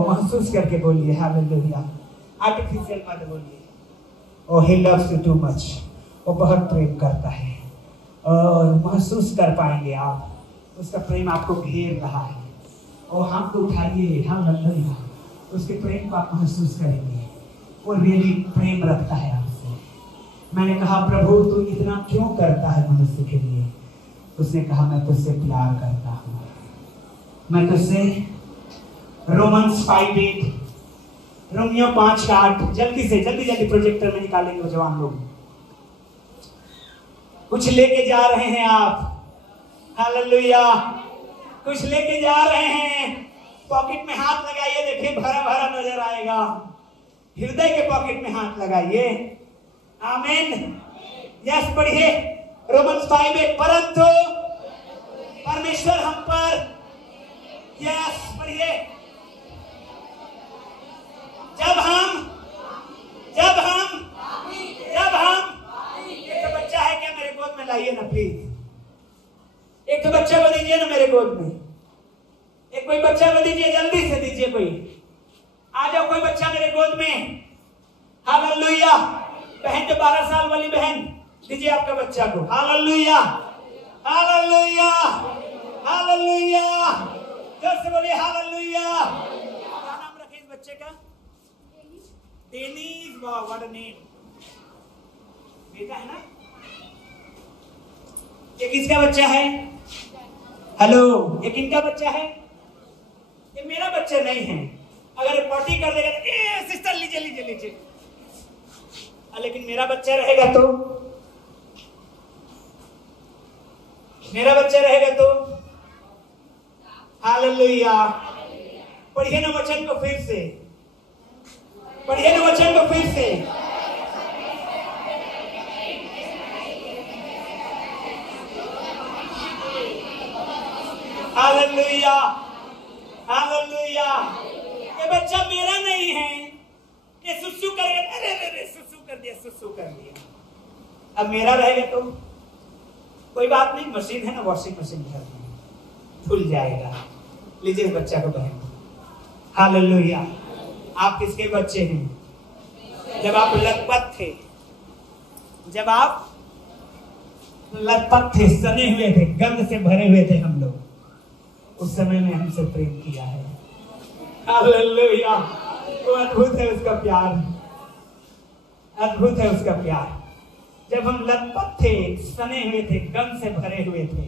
महसूस करके बोलिए। हालेलुया। आर्टिफिशियल मत बोलिए। Oh he loves you too much, वो बहुत प्रेम करता है। और महसूस कर पाएंगे आप, उसका प्रेम आपको घेर रहा है। और हाथ को उठाइए, हालेलुया, उसके प्रेम को आप महसूस करेंगे। वो रियली प्रेम रखता है आपसे। मैंने कहा, प्रभु तू इतना क्यों करता है मनुष्य के लिए? उसने कहा, मैं तुझसे प्यार करता हूँ। मैं तुझसे, रोमन्स 5:8, रोमियो 5:8। जल्दी से जल्दी प्रोजेक्टर में निकालेंगे वो जवान लोग। कुछ लेके जा रहे हैं आप, हालेलुया, कुछ लेके जा रहे हैं। पॉकेट में हाथ लगाइए, देखिए भरा भरा नजर आएगा। हृदय के पॉकेट में हाथ लगाइए। आमीन। यस, पढ़िए रोमन्स 5:8। परंतु परमेश्वर हम पर, यस पढ़िए, जब हम एक तो बच्चा है क्या मेरे गोद में लाइए ना प्लीज। एक तो बच्चा को दीजिए ना मेरे गोद में। एक कोई बच्चा को दीजिए, जल्दी से दीजिए कोई। आ जाओ कोई बच्चा मेरे गोद में। हालेलुया। बहन जो 12 साल वाली बहन, दीजिए आपका बच्चा को। Hallelujah, hallelujah, hallelujah. जोर से बोलिए हालेलुया। क्या नाम रखे इस बच्चे का? डेनिस। वाह, व्हाट अ नेम। बेटा है ना? ये किसका बच्चा है? हेलो, ये किनका बच्चा है? ये मेरा बच्चा नहीं है। अगर पार्टी कर देगा तो ए सिस्टर लीजिए लीजिए लीजिए, लेकिन मेरा बच्चा रहेगा तो मेरा बच्चा रहेगा तो हालेलुया। पढ़िए ना वचन को फिर से, पढ़िए ना वचन को फिर से। Hallelujah hallelujah. ये बच्चा मेरा नहीं है, ये सुसु करेगा, अरे सुसु कर दिया, सुसु कर दिया। अब मेरा रहेगा तो कोई बात नहीं, मशीन है ना, वॉशिंग मशीन घर में, धुल जाएगा। लीजिए इस बच्चा को बहन। हालेलुया। आप किसके बच्चे हैं? जब आप लतपथ थे, जब आप लतपथ थे, सने हुए थे, गंध से भरे हुए थे हम लोग, उस समय में हमसे प्रेम किया है। हालेलुया। वो अद्भुत है उसका प्यार, अद्भुत है उसका प्यार। जब हम लतपथ थे, सने हुए थे, गंध से भरे हुए थे।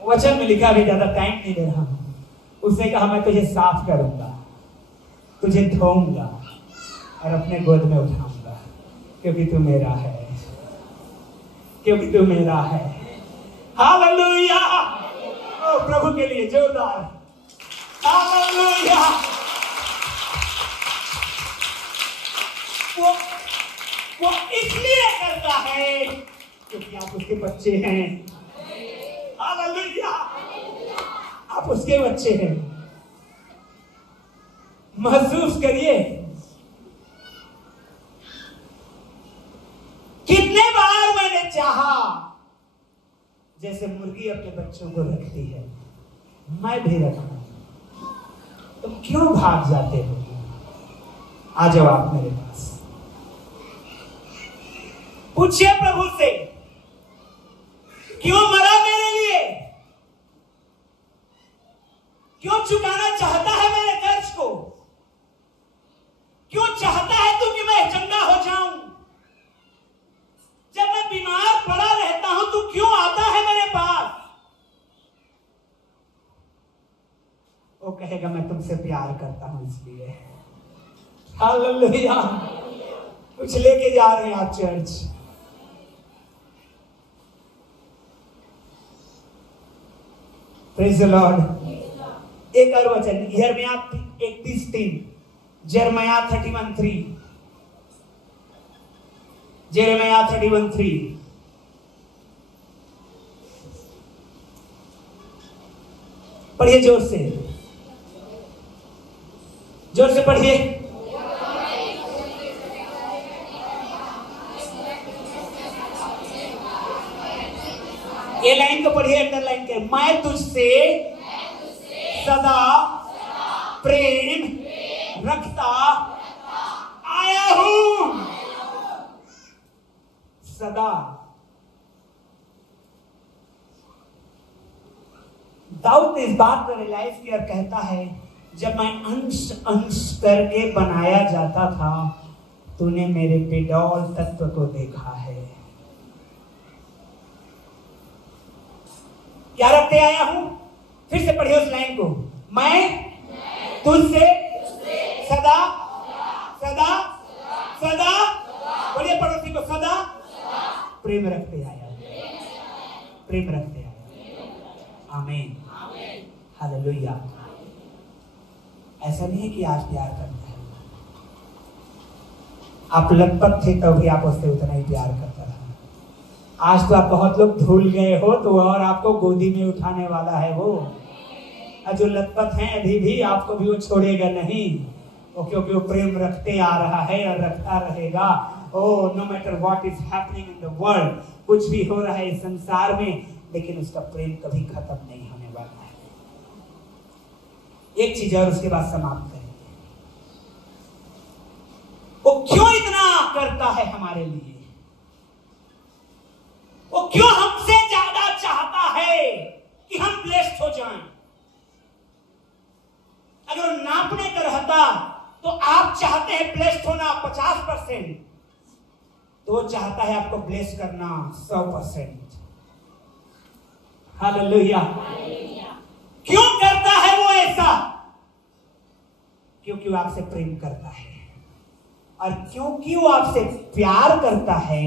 वचन में लिखा भी, ज्यादा टाइम नहीं दे रहा हूं। उसने कहा मैं तुझे साफ करूंगा, तुझे धोऊंगा और अपने गोद में उठाऊंगा, क्योंकि तू मेरा है, क्योंकि तू मेरा है। हालेलुया। ओ प्रभु के लिए जोरदार हालेलुया। वो इसलिए करता है क्योंकि आप उसके बच्चे हैं। हालेलुया। आप उसके बच्चे हैं। महसूस करिए, कितने बार मैंने चाहा, जैसे मुर्गी अपने बच्चों को रखती है, मैं भी रखूं। तुम क्यों भाग जाते हो? आ जाओ आप मेरे पास, पूछिए प्रभु से, क्यों मरा मेरे लिए? क्यों चुकाना चाहता है मेरे कर्ज को? क्यों चाहता है तू कि मैं चंगा हो जाऊं? जब मैं बीमार पड़ा रहता हूं, तू क्यों आता है मेरे पास? वो कहेगा मैं तुमसे प्यार करता हूं इसलिए। हालेलुया। कुछ लेके जा रहे हैं आप चर्च। Praise the Lord. एक और वचन, यिर्मयाह 31:3, यिर्मयाह 31:3, यिर्मयाह 31:3। पढ़िए जोर से, जोर से पढ़िए। ये लाइन को पढ़िए, अंडरलाइन के, मैं तुझसे सदा प्रेम रखता आया हूं। सदा। दाऊद ने इस बात को रियलाइज किया और कहता है, जब मैं अंश अंश करके बनाया जाता था, तूने मेरे बेडौल तत्व को देखा है। क्या रखते आया हूं? फिर से पढ़िए उस लाइन को, मैं तुझसे सदा सदा सदा, पढ़िए पड़ोसी को, सदा प्रेम रखते आया, प्रेम रखते आया। आमीन। हालेलुया। ऐसा नहीं है कि आज प्यार करता है, आप लतपथ थे तब भी आप उससे उतना ही प्यार करता रहा। आज तो आप बहुत लोग भूल गए हो, तो और आपको गोदी में उठाने वाला है वो। जो लतपथ हैं अभी भी, आपको भी वो छोड़ेगा नहीं, वो क्योंकि वो प्रेम रखते आ रहा है और रखता रहेगा। ओ no matter what is happening in the world, कुछ भी हो रहा है इस संसार में, लेकिन उसका प्रेम कभी खत्म नहीं होने वाला है। एक चीज और उसके बाद समाप्त करेंगे। वो क्यों इतना करता है हमारे लिए? वो क्यों हमसे ज्यादा चाहता है कि हम ब्लेस्ड हो जाएं? अगर नापने का रहता तो आप चाहते हैं ब्लेस्ड होना 50%, तो वो चाहता है आपको ब्लेस करना 100%। हालेलुया। क्यों करता है वो ऐसा? क्योंकि वो आपसे प्रेम करता है, और क्योंकि वो आपसे प्यार करता है,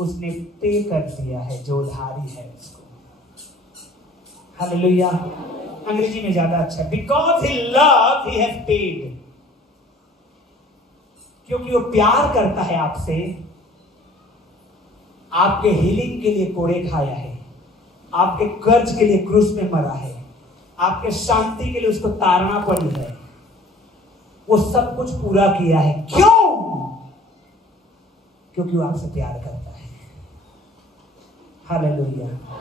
उसने पे कर दिया है, जो उधारी है उसको। हालेलुया। अंग्रेजी में ज्यादा अच्छा, because he love he has paid. क्योंकि वो प्यार करता है आपसे, आपके हीलिंग के लिए कोड़े खाया है, आपके कर्ज के लिए क्रूस में मरा है, आपके शांति के लिए उसको ताड़ना पड़ी है, वो सब कुछ पूरा किया है। क्यों? क्योंकि वो आपसे प्यार करता है। हालेलुया।